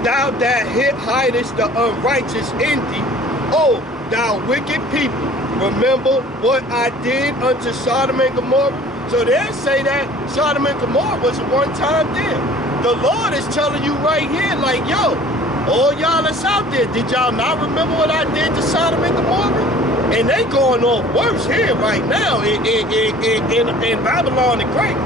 that hidest the unrighteous in thee. Oh, thou wicked people, remember what I did unto Sodom and Gomorrah? So they say that Sodom and Gomorrah was a one-time deal. The Lord is telling you right here, like, yo, all y'all that's out there, did y'all not remember what I did to Sodom and Gomorrah? And they going off worse here right now in Babylon the Great.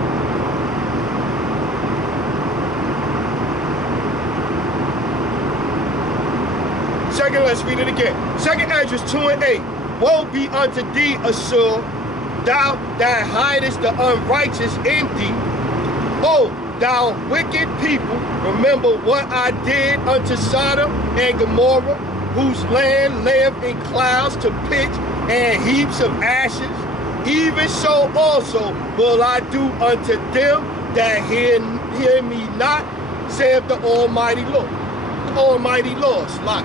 Second, let's read it again. 2nd Esdras 2:8. Woe be unto thee, Ashur, thou that hidest the unrighteous in thee. Oh, thou wicked people, remember what I did unto Sodom and Gomorrah, whose land layeth in clouds to pitch and heaps of ashes. Even so also will I do unto them that hear me not, saith the Almighty Lord. The Almighty Lord, Slot.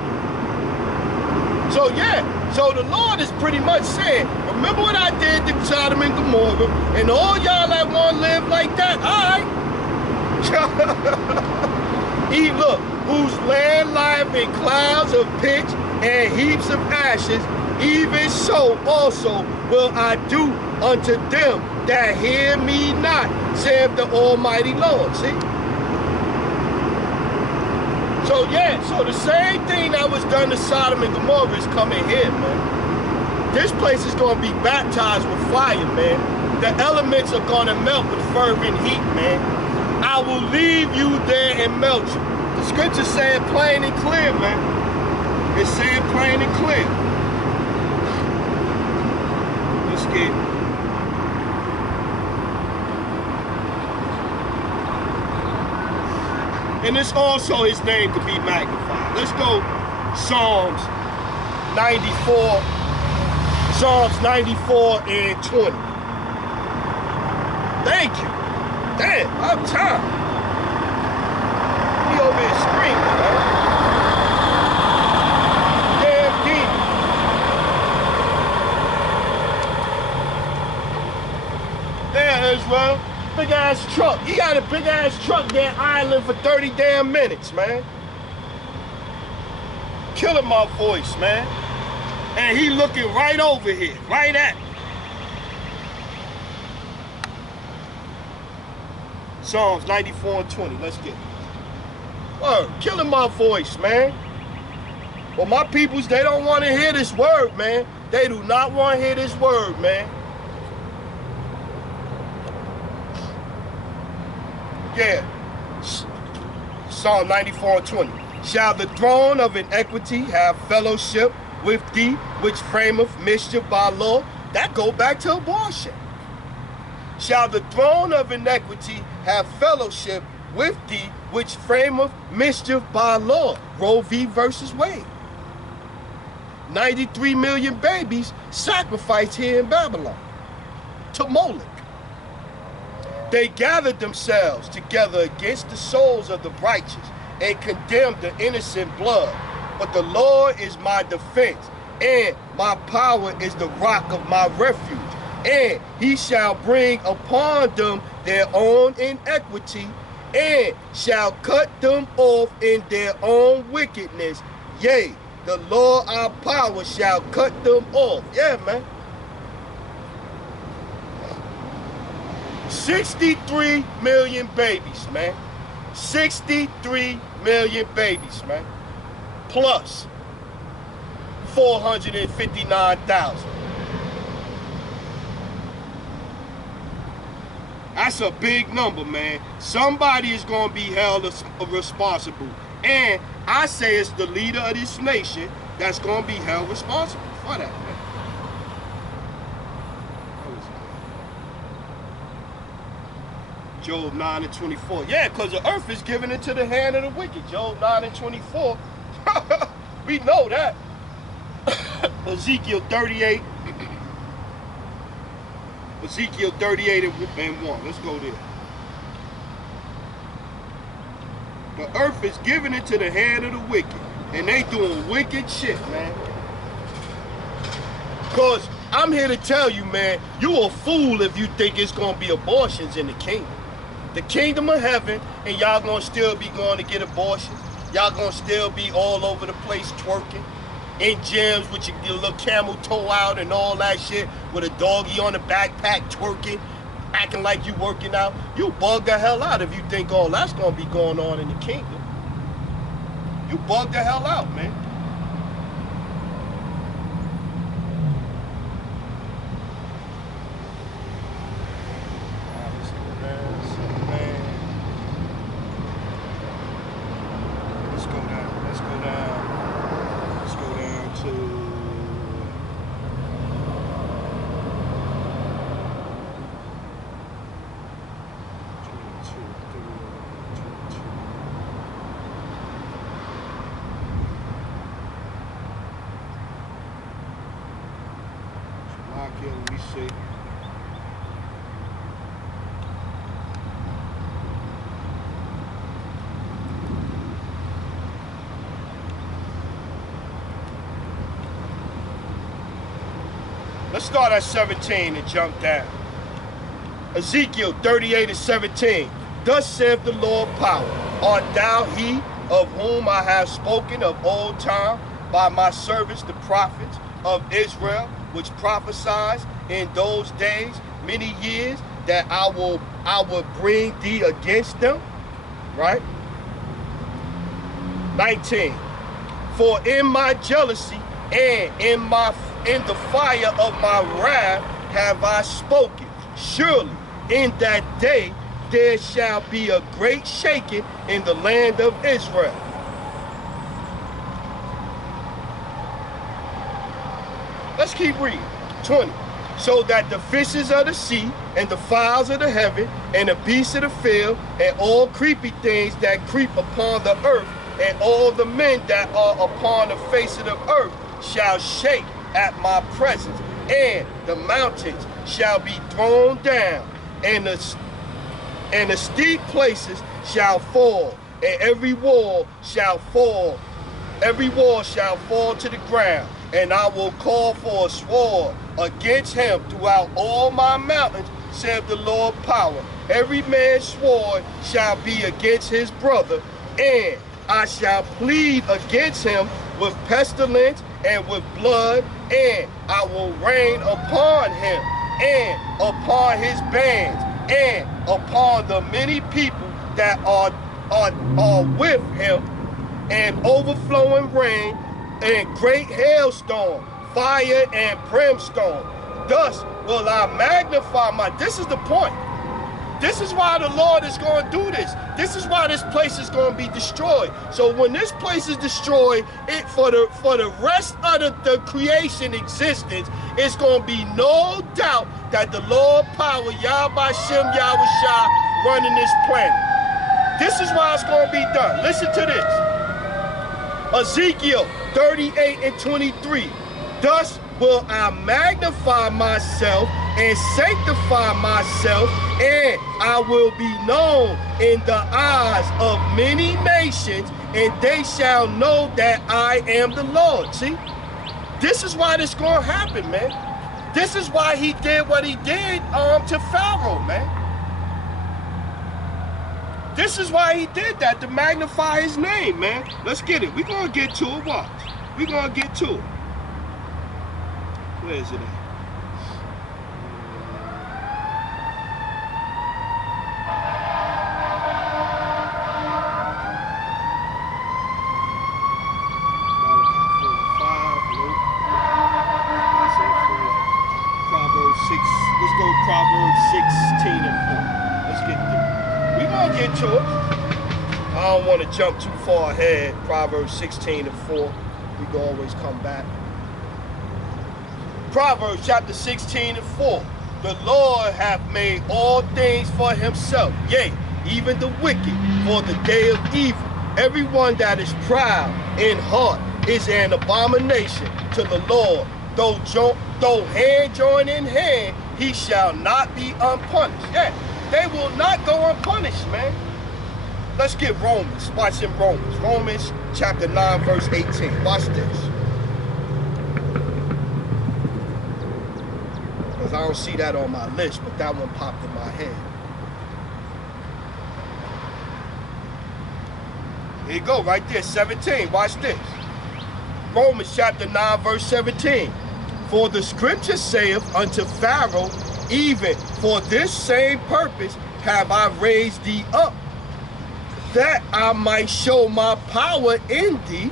So yeah, so the Lord is pretty much saying, remember what I did to Sodom and Gomorrah, and all y'all that want to live like that, all right. Look, whose land lieth in clouds of pitch and heaps of ashes, even so also will I do unto them that hear me not, saith the Almighty Lord. See? So yeah, so the same thing that was done to Sodom and Gomorrah is coming here, man. This place is going to be baptized with fire, man. The elements are going to melt with fervent heat, man. I will leave you there and melt you. The scripture saying plain and clear, man. It's saying plain and clear. Let's get it. And this also his name could be magnified. Let's go Psalms 94. Psalms 94:20. Thank you. Damn, I'm tired. He over here screaming, man. Damn demon. There, Israel. Big ass truck. He got a big ass truck there idling for 30 damn minutes, man. Killing my voice, man. And he looking right over here, right at me. Psalms 94 and 20. Let's get it. Word, killing my voice, man. Well, my peoples, they don't want to hear this word, man. They do not want to hear this word, man. Yeah. Psalm 94 and 20. Shall the throne of inequity have fellowship with thee, which frameth mischief by law? That go back to abortion. Shall the throne of inequity have fellowship with thee, which frameth mischief by law? Roe v. versus Wade. 93 million babies sacrificed here in Babylon to Moloch. They gathered themselves together against the souls of the righteous and condemned the innocent blood. But the Lord is my defense, and my power is the rock of my refuge. And he shall bring upon them their own inequity, and shall cut them off in their own wickedness. Yea, the Lord our power shall cut them off. Yeah, man. 63 million babies, man. 63 million babies, man. Plus 459,000. That's a big number, man. Somebody is going to be held responsible. And I say it's the leader of this nation that's going to be held responsible for that, man. Job 9 and 24. Yeah, because the earth is given into the hand of the wicked. Job 9 and 24. We know that. Ezekiel 38. Ezekiel 38 and 1. Let's go there. The earth is given into the hand of the wicked. And they doing wicked shit, man. Because I'm here to tell you, man, you a fool if you think it's going to be abortions in the kingdom. The kingdom of heaven, and y'all going to still be going to get abortions. Y'all going to still be all over the place twerking. In gyms with your little camel toe out and all that shit. With a doggy on the backpack twerking. Acting like you working out. You bug the hell out if you think all that's going to be going on in the kingdom. You bug the hell out, man. Let me see. Let's start at 17 and jump down. Ezekiel 38 and 17. Thus saith the Lord power, art thou he of whom I have spoken of old time by my servants the prophets of Israel, which prophesies in those days many years that I will bring thee against them, right? 19. For in my jealousy and in the fire of my wrath have I spoken. Surely in that day there shall be a great shaking in the land of Israel. Let's keep reading. 20. So that the fishes of the sea and the fowls of the heaven and the beasts of the field and all creepy things that creep upon the earth and all the men that are upon the face of the earth shall shake at my presence, and the mountains shall be thrown down, and the steep places shall fall, and every wall shall fall to the ground. And I will call for a sword against him throughout all my mountains, saith the Lord power. Every man's sword shall be against his brother, and I shall plead against him with pestilence and with blood, and I will rain upon him and upon his bands and upon the many people that are with him, and overflowing rain, and great hailstorm, fire and brimstone. Thus will I magnify my... This is the point. This is why the Lord is going to do this. This is why this place is going to be destroyed. So when this place is destroyed, it for the rest of the creation existence, it's going to be no doubt that the Lord power, Yahweh Shem Yahushua, running this planet. This is why it's going to be done. Listen to this. Ezekiel 38 and 23. Thus will I magnify myself and sanctify myself, and I will be known in the eyes of many nations, and they shall know that I am the Lord. See, this is why this going to happen, man. This is why he did what he did to Pharaoh, man. This is why he did that, to magnify his name, man. Let's get it. We're going to get to it. Watch. We're going to get to it. Where is it at? Proverbs 6. Let's go Proverbs 16 and 4. Let's get through. We're going to get to it. I don't want to jump too far ahead. Proverbs 16 and 4. We can always come back. Proverbs chapter 16 and 4. The Lord hath made all things for himself, yea, even the wicked for the day of evil. Everyone that is proud in heart is an abomination to the Lord. Though hand join in hand, he shall not be unpunished. Yeah, they will not go unpunished, man. Let's get Romans. Watch in Romans. Romans chapter 9, verse 18. Watch this. Because I don't see that on my list, but that one popped in my head. Here you go, right there, 17. Watch this. Romans chapter 9, verse 17. For the scripture saith unto Pharaoh, even for this same purpose have I raised thee up, that I might show my power in thee,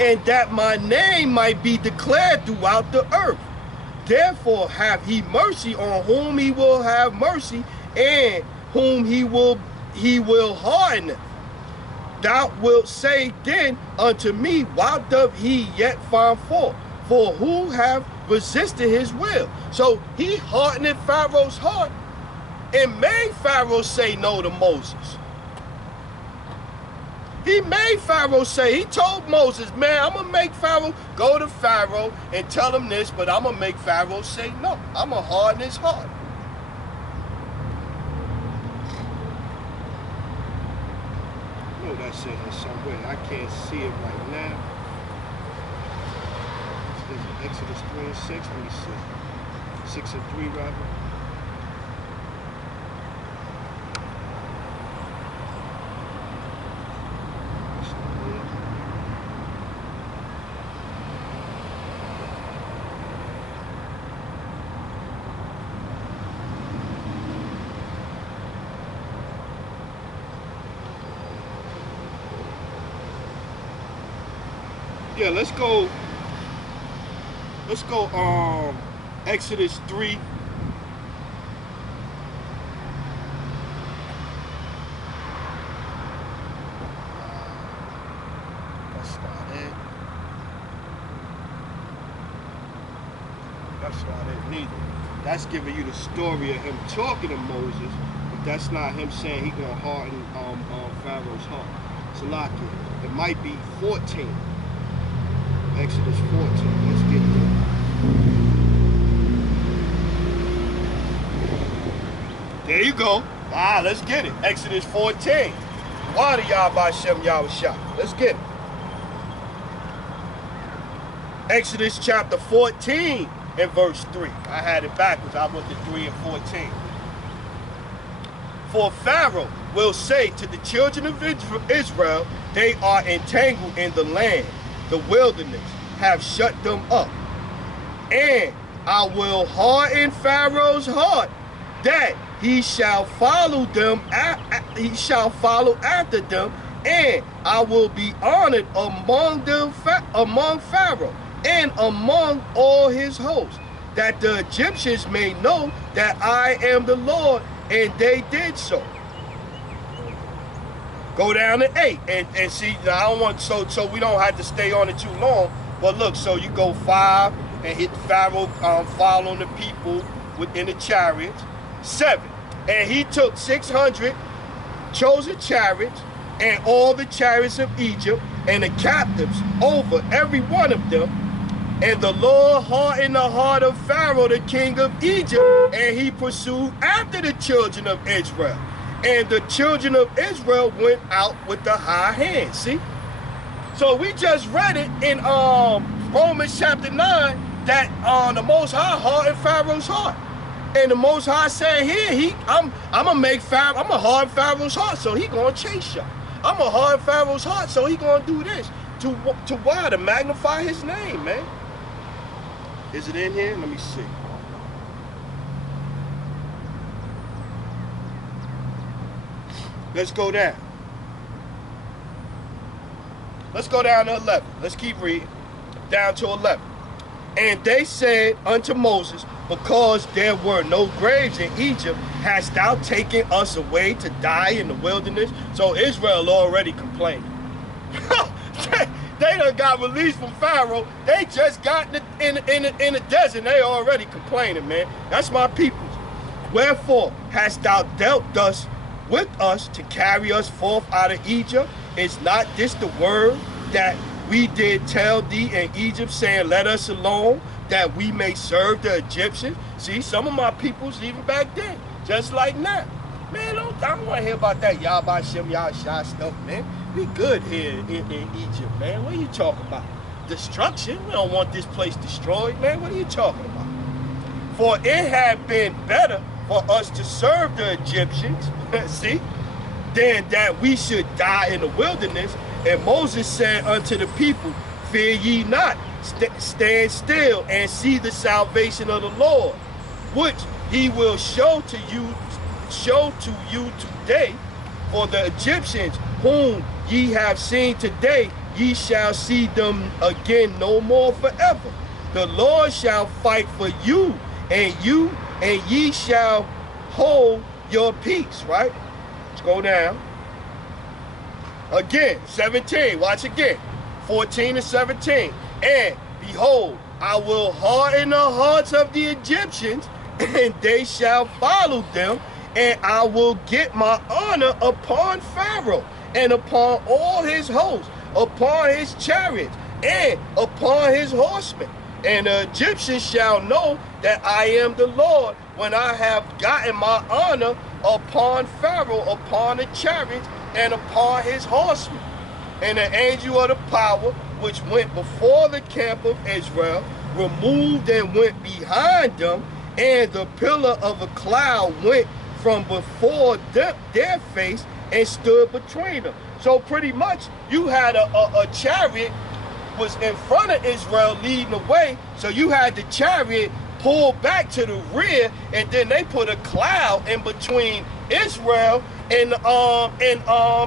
and that my name might be declared throughout the earth. Therefore have he mercy on whom he will have mercy, and whom he will harden. Thou wilt say then unto me, why doth he yet find fault? For who have resisted his will? So he hardened Pharaoh's heart and made Pharaoh say no to Moses. He made Pharaoh say, he told Moses, man, I'm going to make Pharaoh go to Pharaoh and tell him this, but I'm going to make Pharaoh say no. I'm going to harden his heart. I know that's in here somewhere. I can't see it right now. Exodus 3 and 6, let me see. 6 and 3 rather. Yeah, let's go Exodus 3. That's not it. That's not it neither. That's giving you the story of him talking to Moses, but that's not him saying he gonna harden Pharaoh's heart. Salakia. It might be 14. Exodus 14. Let's get there. There you go. Let's get it. Exodus 14. Water Yahweh Shem Yahushua. Let's get it. Exodus chapter 14 and verse 3. I had it backwards. I went to 3 and 14. For Pharaoh will say to the children of Israel, they are entangled in the land. The wilderness have shut them up. And I will harden Pharaoh's heart, that he shall follow them. He shall follow after them, and I will be honored among them, among Pharaoh, and among all his hosts, that the Egyptians may know that I am the Lord. And they did so. Go down to 8 and see. Now I don't want so we don't have to stay on it too long. But look, so you go 5 and hit Pharaoh following the people within the chariots. 7, and he took 600 chosen chariots and all the chariots of Egypt and the captives over every one of them. And the Lord hardened the heart of Pharaoh, the king of Egypt, and he pursued after the children of Israel. And the children of Israel went out with the high hand. See? So we just read it in Romans chapter 9 that the Most High hardened Pharaoh's heart. And the Most High said here, I'm gonna harden Pharaoh's heart, so he gonna chase y'all. I'm gonna harden Pharaoh's heart, so he gonna do this. To why? To magnify his name, man. Is it in here? Let me see. Let's go down. Let's go down to 11. Let's keep reading. Down to 11. And they said unto Moses, because there were no graves in Egypt, hast thou taken us away to die in the wilderness? So Israel already complaining. They done got released from Pharaoh. They just got in the desert. They already complaining, man. That's my people. Wherefore hast thou dealt thus with us to carry us forth out of Egypt? Is not this the word that we did tell thee in Egypt, saying, let us alone, that we may serve the Egyptians? See, some of my peoples even back then, just like now. Man, I don't want to hear about that Yahbashim Yahshua stuff, man. We good here in Egypt, man. What are you talking about? Destruction? We don't want this place destroyed, man. What are you talking about? For it had been better for us to serve the Egyptians, see, than that we should die in the wilderness. And Moses said unto the people, fear ye not, stand still and see the salvation of the Lord, which he will show to you today. For the Egyptians whom ye have seen today, ye shall see them again no more forever. The Lord shall fight for you, and ye shall hold your peace. Right? Let's go down. Again, 17. Watch again. 14 and 17. And behold, I will harden the hearts of the Egyptians, and they shall follow them, and I will get my honor upon Pharaoh, and upon all his hosts, upon his chariots, and upon his horsemen. And the Egyptians shall know that I am the Lord, when I have gotten my honor upon Pharaoh, upon the chariots, and upon his horsemen. And the angel of the power, which went before the camp of Israel, removed and went behind them, and the pillar of a cloud went from before their face and stood between them. So pretty much you had a chariot was in front of Israel leading the way, so you had the chariot pull back to the rear, and then they put a cloud in between Israel and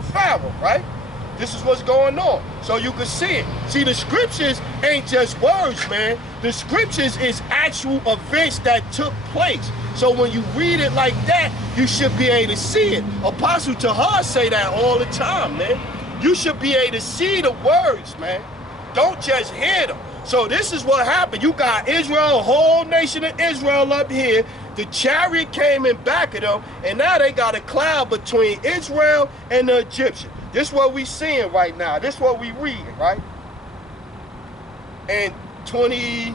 Pharaoh, right? This is what's going on. So you can see it. See, the scriptures ain't just words, man. The scriptures is actual events that took place. So when you read it like that, you should be able to see it. Apostle Tahar say that all the time, man. You should be able to see the words, man. Don't just hear them. So this is what happened. You got Israel, a whole nation of Israel up here. The chariot came in back of them, and now they got a cloud between Israel and the Egyptians. This is what we seeing right now. This is what we reading, right? And 20.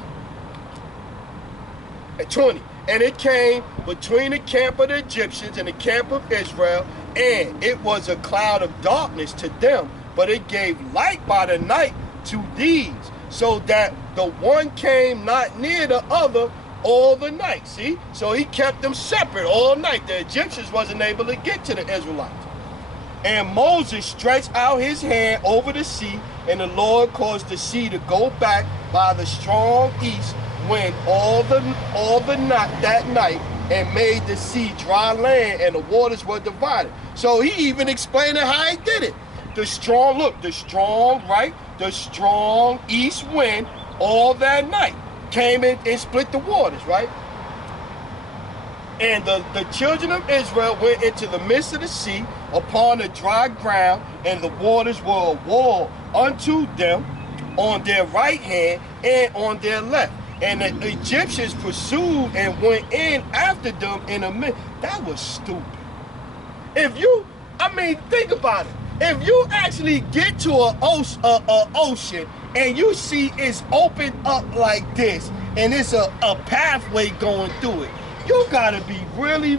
And it came between the camp of the Egyptians and the camp of Israel, and it was a cloud of darkness to them, but it gave light by the night to these, so that the one came not near the other all the night. See? So he kept them separate all night. The Egyptians wasn't able to get to the Israelites. And Moses stretched out his hand over the sea, and the Lord caused the sea to go back by the strong east wind all the night that night, and made the sea dry land, and the waters were divided. So he even explained how he did it. The strong, look, the strong, right? The strong east wind all that night came in and split the waters, right? And the children of Israel went into the midst of the sea upon the dry ground, and the waters were a wall unto them on their right hand and on their left. And the Egyptians pursued and went in after them in a minute. That was stupid. If you, I mean, think about it. If you actually get to an ocean and you see it's opened up like this, and it's a pathway going through it, you gotta be really,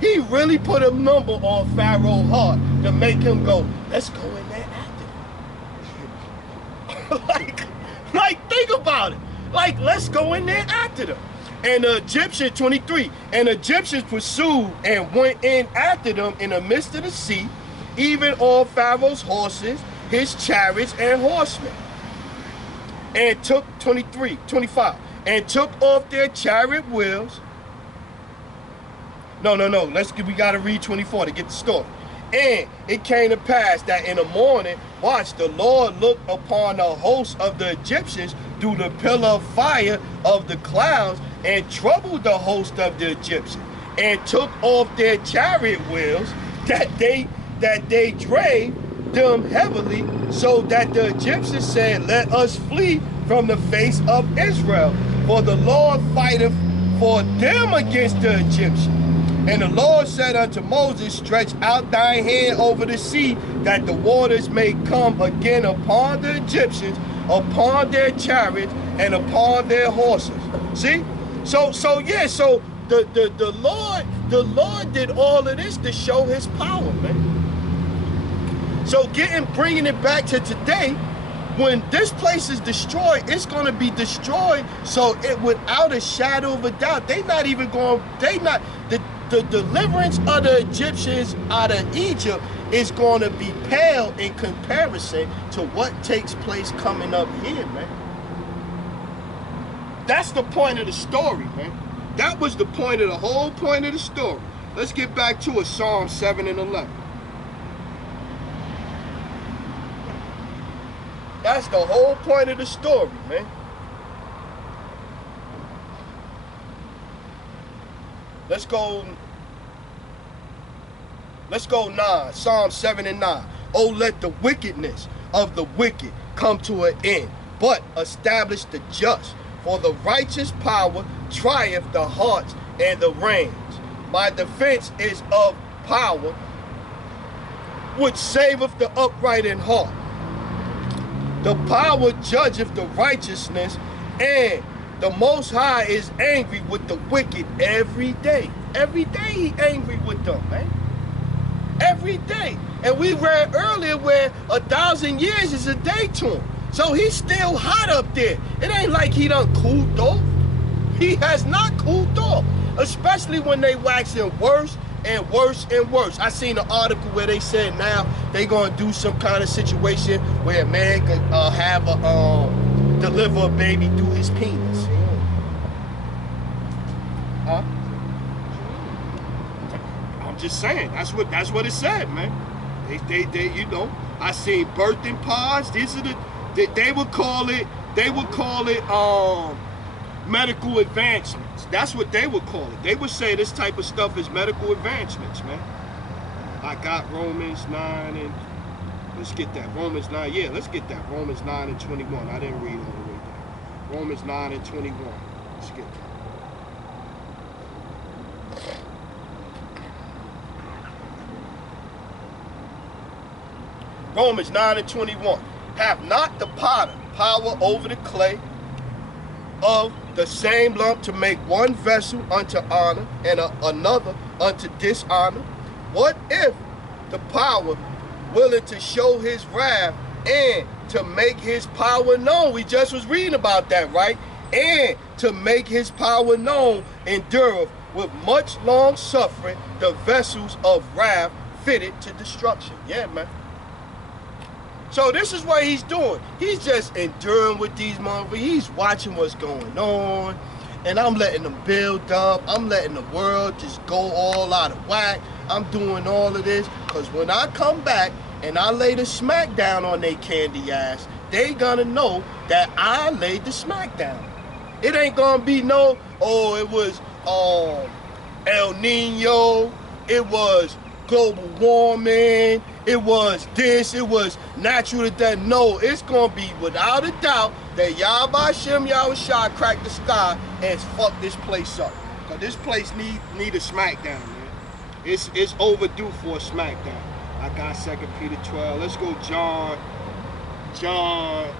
he really put a number on Pharaoh's heart to make him go, let's go in there after them. like, think about it. Like, let's go in there after them. And the Egyptians, 23, and the Egyptians pursued and went in after them in the midst of the sea, even all Pharaoh's horses, his chariots and horsemen. And took, 25, and took off their chariot wheels. No, we gotta read 24 to get the story. And it came to pass that in the morning, watch, the Lord looked upon the host of the Egyptians through the pillar of fire of the clouds, and troubled the host of the Egyptians, and took off their chariot wheels, that they drave them heavily, so that the Egyptians said, let us flee from the face of Israel, for the Lord fighteth for them against the Egyptians. And the Lord said unto Moses, stretch out thy hand over the sea, that the waters may come again upon the Egyptians, upon their chariots, and upon their horses. See? So the Lord did all of this to show his power, man. So bringing it back to today, when this place is destroyed, it's going to be destroyed. So without a shadow of a doubt, the deliverance of the Egyptians out of Egypt is going to be pale in comparison to what takes place coming up here, man. That's the point of the story, man. That was the whole point of the story. Let's get back to it, Psalm 7 and 11. That's the whole point of the story, man. Let's go 9, Psalm 7 and 9. Oh, let the wickedness of the wicked come to an end, but establish the just. For the righteous power trieth the hearts and the reins. My defense is of power, which saveth the upright in heart. The power judgeth the righteousness, and the Most High is angry with the wicked every day. Every day he angry with them, man. Every day. And we read earlier where 1,000 years is a day to him. So he's still hot up there. It ain't like he done cooled off. He has not cooled off. Especially when they waxing worse and worse and worse. I seen an article where they said now they gonna do some kind of situation where a man could deliver a baby through his penis. Huh? I'm just saying, that's what it said, man. They you know, I seen birthing pods. These are they would call it medical advancements. That's what they would call it. They would say this type of stuff is medical advancements, man. I got Romans 9 and let's get that. Romans 9, yeah, let's get that. Romans 9 and 21. I didn't read all the way down. Romans 9 and 21. Let's get that. Romans 9 and 21. Have not the potter power over the clay of the same lump to make one vessel unto honor and another unto dishonor? What if the power willing to show his wrath and to make his power known? We just was reading about that, right? And to make his power known endureth with much long suffering the vessels of wrath fitted to destruction. Yeah, man. So this is what he's doing. He's just enduring with these motherfuckers. He's watching what's going on. and I'm letting them build up. I'm letting the world just go all out of whack. I'm doing all of this because when I come back and I lay the smack down on they candy ass, they gonna know that I laid the smack down. It ain't gonna be no, oh, it was El Nino, it was global warming, it was this, it was natural death. No, it's gonna be without a doubt that Yahweh Shem Yahushua cracked the sky and fucked this place up. Cause this place need a smackdown, man. It's overdue for a smackdown. I got 2 Peter 12. Let's go John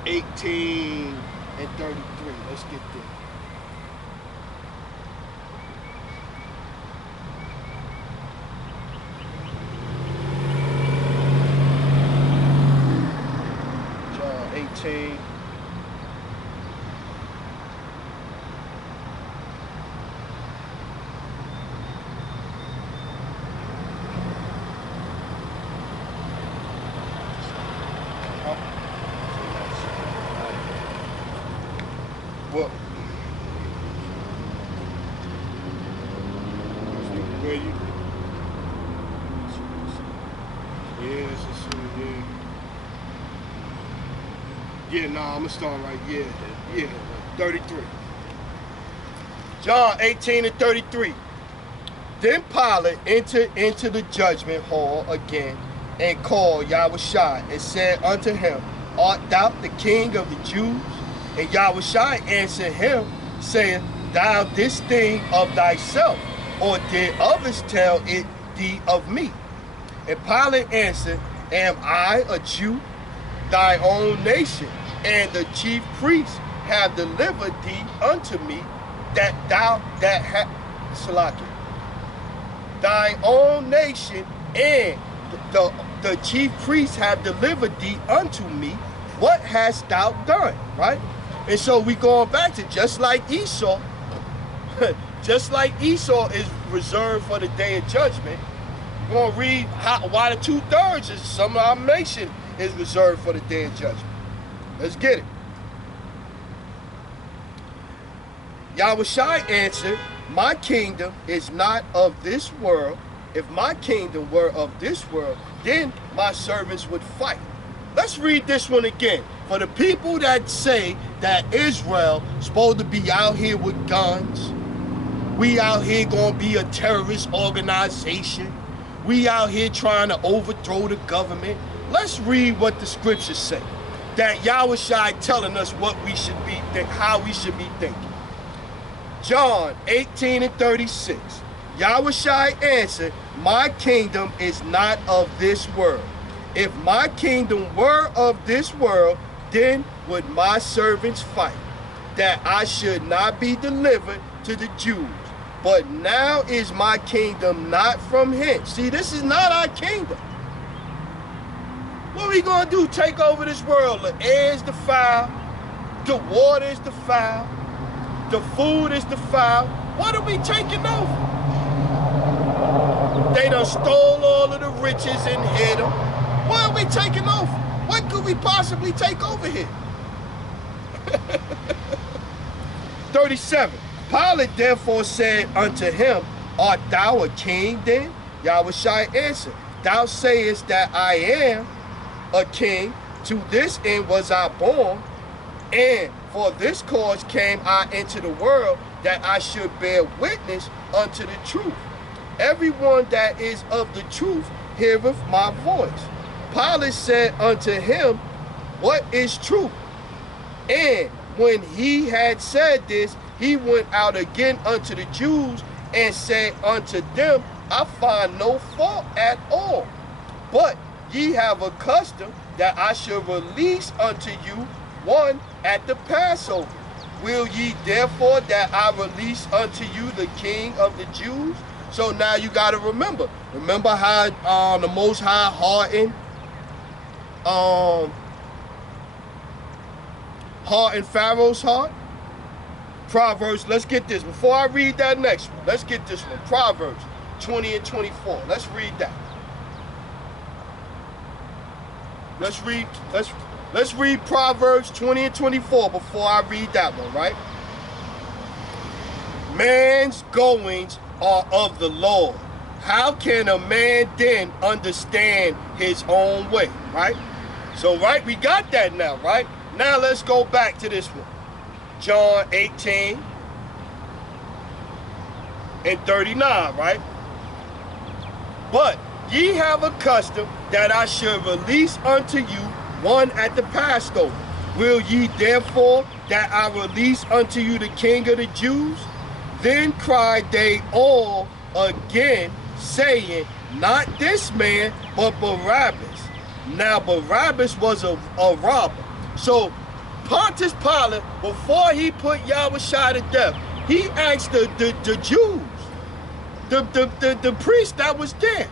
18 and 33. Let's get there. John 18. What? Where you? Yes, yeah. Yeah, nah, I'm gonna start right. Yeah, 33. John 18 and 33. Then Pilate entered into the judgment hall again and called Yahushua and said unto him, Art thou the king of the Jews? And Yahushua answered him, saying, Thou this thing of thyself, or did others tell it thee of me? And Pilate answered, Am I a Jew? Thy own nation and the chief priests have delivered thee unto me, that thou Salakia. Thine own nation and the chief priests have delivered thee unto me. What hast thou done? Right? And so we going back to just like Esau, just like Esau is reserved for the day of judgment. We're going to read why the 2/3 of some of our nation is reserved for the day of judgment. Let's get it. Yahushua answered, My kingdom is not of this world. If my kingdom were of this world, then my servants would fight. Let's read this one again. For the people that say that Israel is supposed to be out here with guns, we out here gonna be a terrorist organization, we out here trying to overthrow the government. Let's read what the scriptures say. That Yahushua telling us what we should be, how we should be thinking. John 18 and 36. Yahushua answered, My kingdom is not of this world. If my kingdom were of this world, then would my servants fight, that I should not be delivered to the Jews. But now is my kingdom not from hence. See, this is not our kingdom. What are we going to do? Take over this world? The air is defiled. The water is defiled. The food is defiled. What are we taking over? They done stole all of the riches and hid them. What are we taking over? What could we possibly take over here? 37. Pilate therefore said unto him, Art thou a king then? Yahushua answered, Thou sayest that I am a king. To this end was I born, and for this cause came I into the world, that I should bear witness unto the truth. Everyone that is of the truth heareth my voice. Pilate said unto him, What is truth? And when he had said this, he went out again unto the Jews and said unto them, I find no fault at all. But ye have a custom that I should release unto you one at the Passover. Will ye therefore that I release unto you the King of the Jews? So now you got to remember how the Most High hardened Pharaoh's heart? Proverbs, let's get this. Before I read that next one, let's get this one. Proverbs 20 and 24. Let's read that. Let's read Proverbs 20 and 24 before I read that one, right? man's goings are of the Lord. How can a man then understand his own way, right? So, right, we got that now, right? Now let's go back to this one. John 18 and 39, right? But ye have a custom that I should release unto you one at the Passover. Will ye therefore that I release unto you the King of the Jews? Then cried they all again, saying, not this man, but Barabbas. Now Barabbas was a robber. So Pontius Pilate, before he put Yahushua to death, he asked the Jews, the priest that was there,